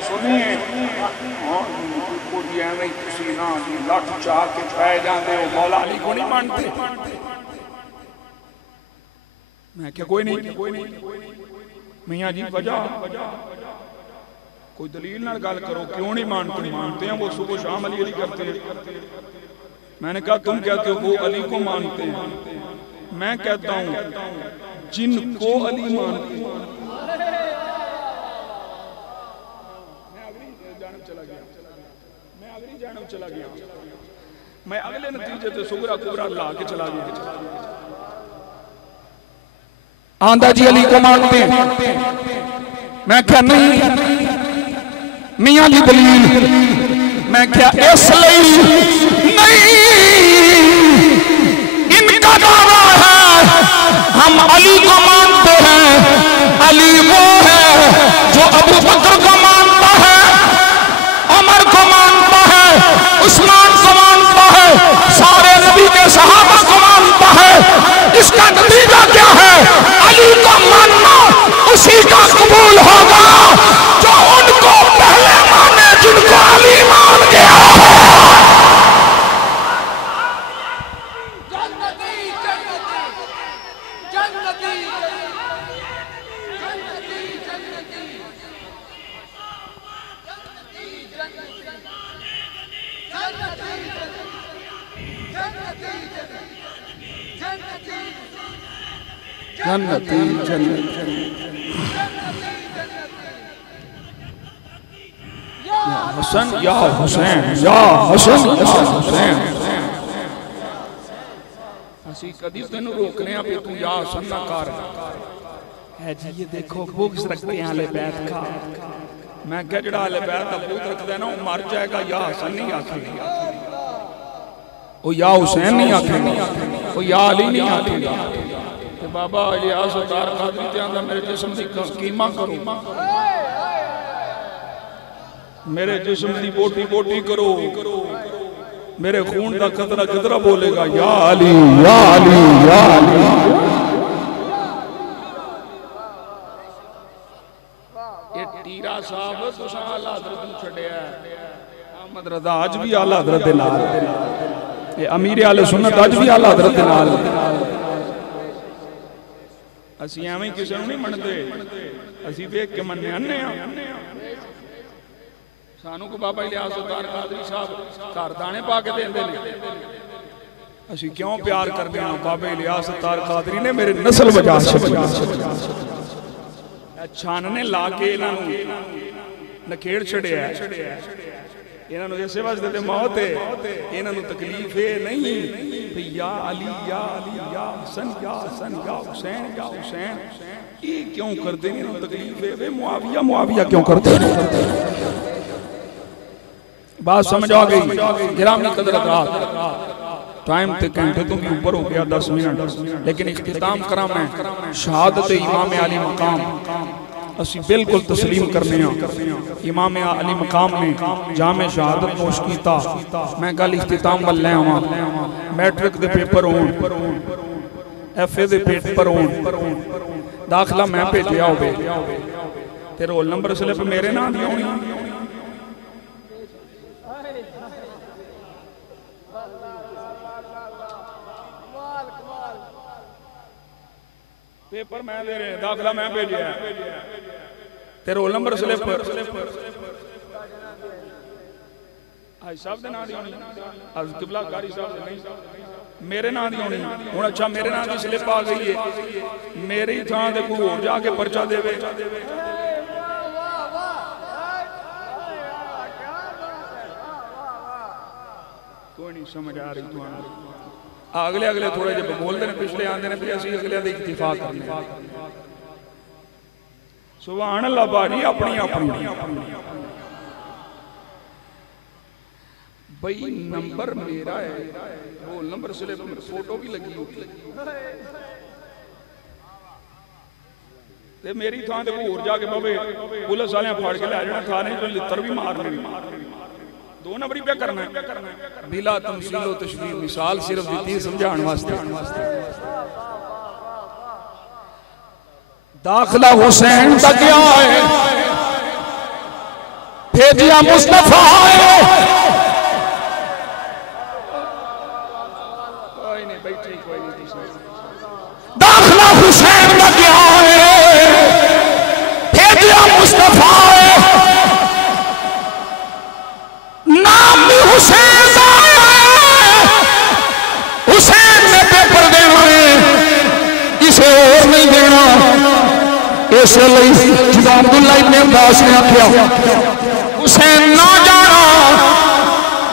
सुनिए लठ चाह के पै जाते हो, मौला अली को नहीं मानते। मैं क्या कोई नहीं मियाँ जी वजह कोई दलील ना गल करो, क्यों नहीं मानते? मानते हैं वो सुबह शाम अली अली करते हैं। मैंने कहा तुम कहते हो वो अली को मानते हैं, मैं कहता हूं जिनको अली मानते हैं। मैं अगले नतीजे से सुगरा कुबरा ला के चला गया। आंदा जी अली को मानते हैं, मैं क्या नहीं मियां जी दलील, मैं क्या इसलिए जन्नती जन्नती या हसन या हुसैन या हसन या हुसैन असी कदी तेन रोकने आ भी तू या हसन ना कर है जी। ये देखो बुग्स रखते हैं अहले बैत का। मैं क्या जड़ा अहले बैत का बुग्स रखता है ना वो मर जाएगा या हसन नहीं आखेगा, वो या हुसैन नहीं आखेगा, वो या अली नहीं आखेगा। ते बाबा या सरदार कादरी ते आंदा मेरे जिस्म दी कीमा करो, मेरे जिस्म दी बोटी बोटी करो, मेरे खून का कतरा कतरा बोलेगा या अली या अली या अली। ये टीरा साहब तुसा आला हज़रत नूं छड्डिया, अहमद रज़ा अज भी आला हज़रत दे नाल, ये अमीर आले सुन्नत अज भी आला हज़रत दे नाल। असी एवें किसी नूं नहीं मनदे, असी वेख के मनने आने आ। सानू को बाबा इलियास सरदार कादरी साहब घर दाने पा के देंदे ने, असी क्यों प्यार करते हैं? बाबा इलियास सरदार कादरी ने मेरे नस्ल बचा छड्डी, छानने ला के इन्हां नूं नखेड़ छड़िया। इन्हां नूं इसे वास्ते ते मौत है, इन्हां नूं तकलीफ है नहीं भी या अली या अली या हसन या हसन या हुसैन या हुसैन। ये क्यों करते हैं? इन्हां तकलीफ है वे मुआविया मुआविया क्यों करते हैं? बात समझ आ गई? गिरामी कदरत टाइम ते घंटे तो भी ऊपर हो गया 10 मिनट, लेकिन इख्तिताम करा मैं शहादत इमाम अली मकाम असी बिल्कुल तस्लीम करने इमाम अली मकाम ने जामे शहादत नोश कीता। मैं गल इख्तिताम वल ले आवां। मैट्रिक दे पेपर होण, FA दे पेपर होण, दाखला मैं भेजिया होवे ते रोल नंबर स्लिप मेरे नाम दी होनी, पेपर मैं दे रहे, दाखला मैं भेजा ते रोल नंबर स्लिप हाजी साहब दे नाम दी होनी, आज किबला कारी साहब दे नहीं, मेरे नाम दी होनी। हुण अच्छा मेरे नाम दी स्लिप आ गई है, मेरी थां ते कोई होर जाके पर्चा देवे, कोई नहीं समझ आ रही तुहानू। अगले अगले थोड़े जे बोलते हैं, पिछले आते हैं असीं अगले दा इत्तिफाक करने। सुभान अल्लाह भाजी अपनी अपनी भाई नंबर मेरा है, रोल नंबर स्लिप फोटो भी लगी होती ते मेरी थां ते होर जाके पवे पुलिस वाले फड़ के लै जाना, थाने च लित्तर भी मारने, दो नंबरी पे करना है बिला तमसीलो तशबीह, मिसाल सिर्फ दी समझाने वास्ते। दाखला हुसैन तक गया है, भेजिया मुस्तफा है, कोई नहीं बैठे कोई नहीं, दाखला हुसैन तक गया है, भेजिया मुस्तफा है, नाम भी हुसैन का है, हुसैन ने पेपर देना है, किसे और नहीं देना। इसलिए जब अब्दुल्ला इब्ने अब्बास ने आख्या हुसैन ना जाना,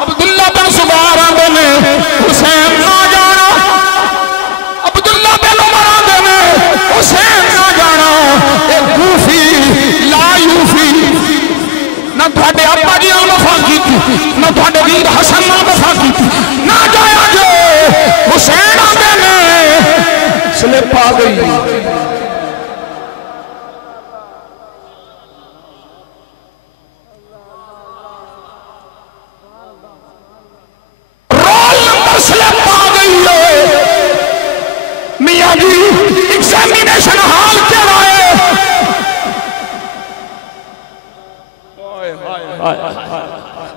अब्दुल्ला बिन जुबैर आंदे ने हुसैन ना जाना, अब्दुल्ला बिन उमर आंदे ने हुसैन ना जाना। ए कूफी ला यूफी, ना तुहाडे अब्बा जी नाल वफा कीती, ना तुहाडे वीर हसन नाल वफा कीती, ना जाया जो हुसैन आंदे ने स्लिप आ गई। मियां जी एग्जामिनेशन हाल केड़ा है,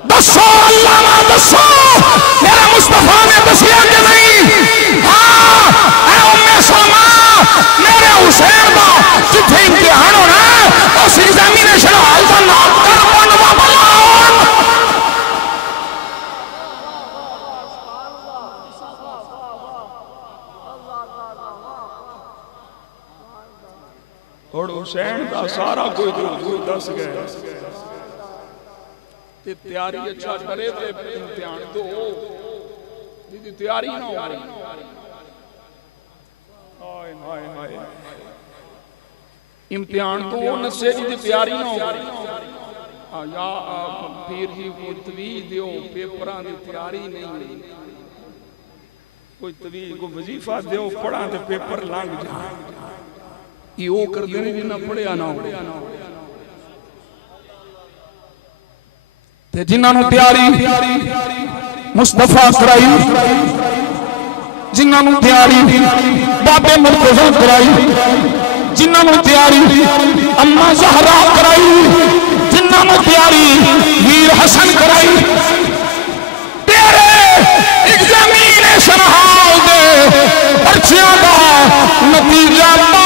दसो अल्लाह दसो मेरे मुस्तफा ने दसिया कि नहीं? हाँ उम्मे सलमा मेरे हुसैन का जिथे इम्तिहान होना उस एग्जामिनेशन हाल का नाम कर बनवा बला। और हुसैन का सारा कोई हुजूर दस गए ते तैयारी अच्छा करे ते इम्तिहान तो जी तैयारी ना हो हाय हाय हाय इम्तिहान तो नशे की तैयारी ना हो या पीर जी को तवीज दियो पेपर की तैयारी नहीं कोई तवीज को वजीफा दियो पढ़ा तो पेपर लंघ जा ये करते नहीं जिन्ना पढ़िया ना हो जिन्होंने तैयारी मुस्तफा कराई जिन्होंने तैयारी बाबे मुर्तज़ा कराई जिन्होंने तैयारी अम्मा ज़हरा कराई जिन्होंने तैयारी वीर हसन कराई तेरे एक ज़मीन शरहाल दे पर्चियां दा नतीजा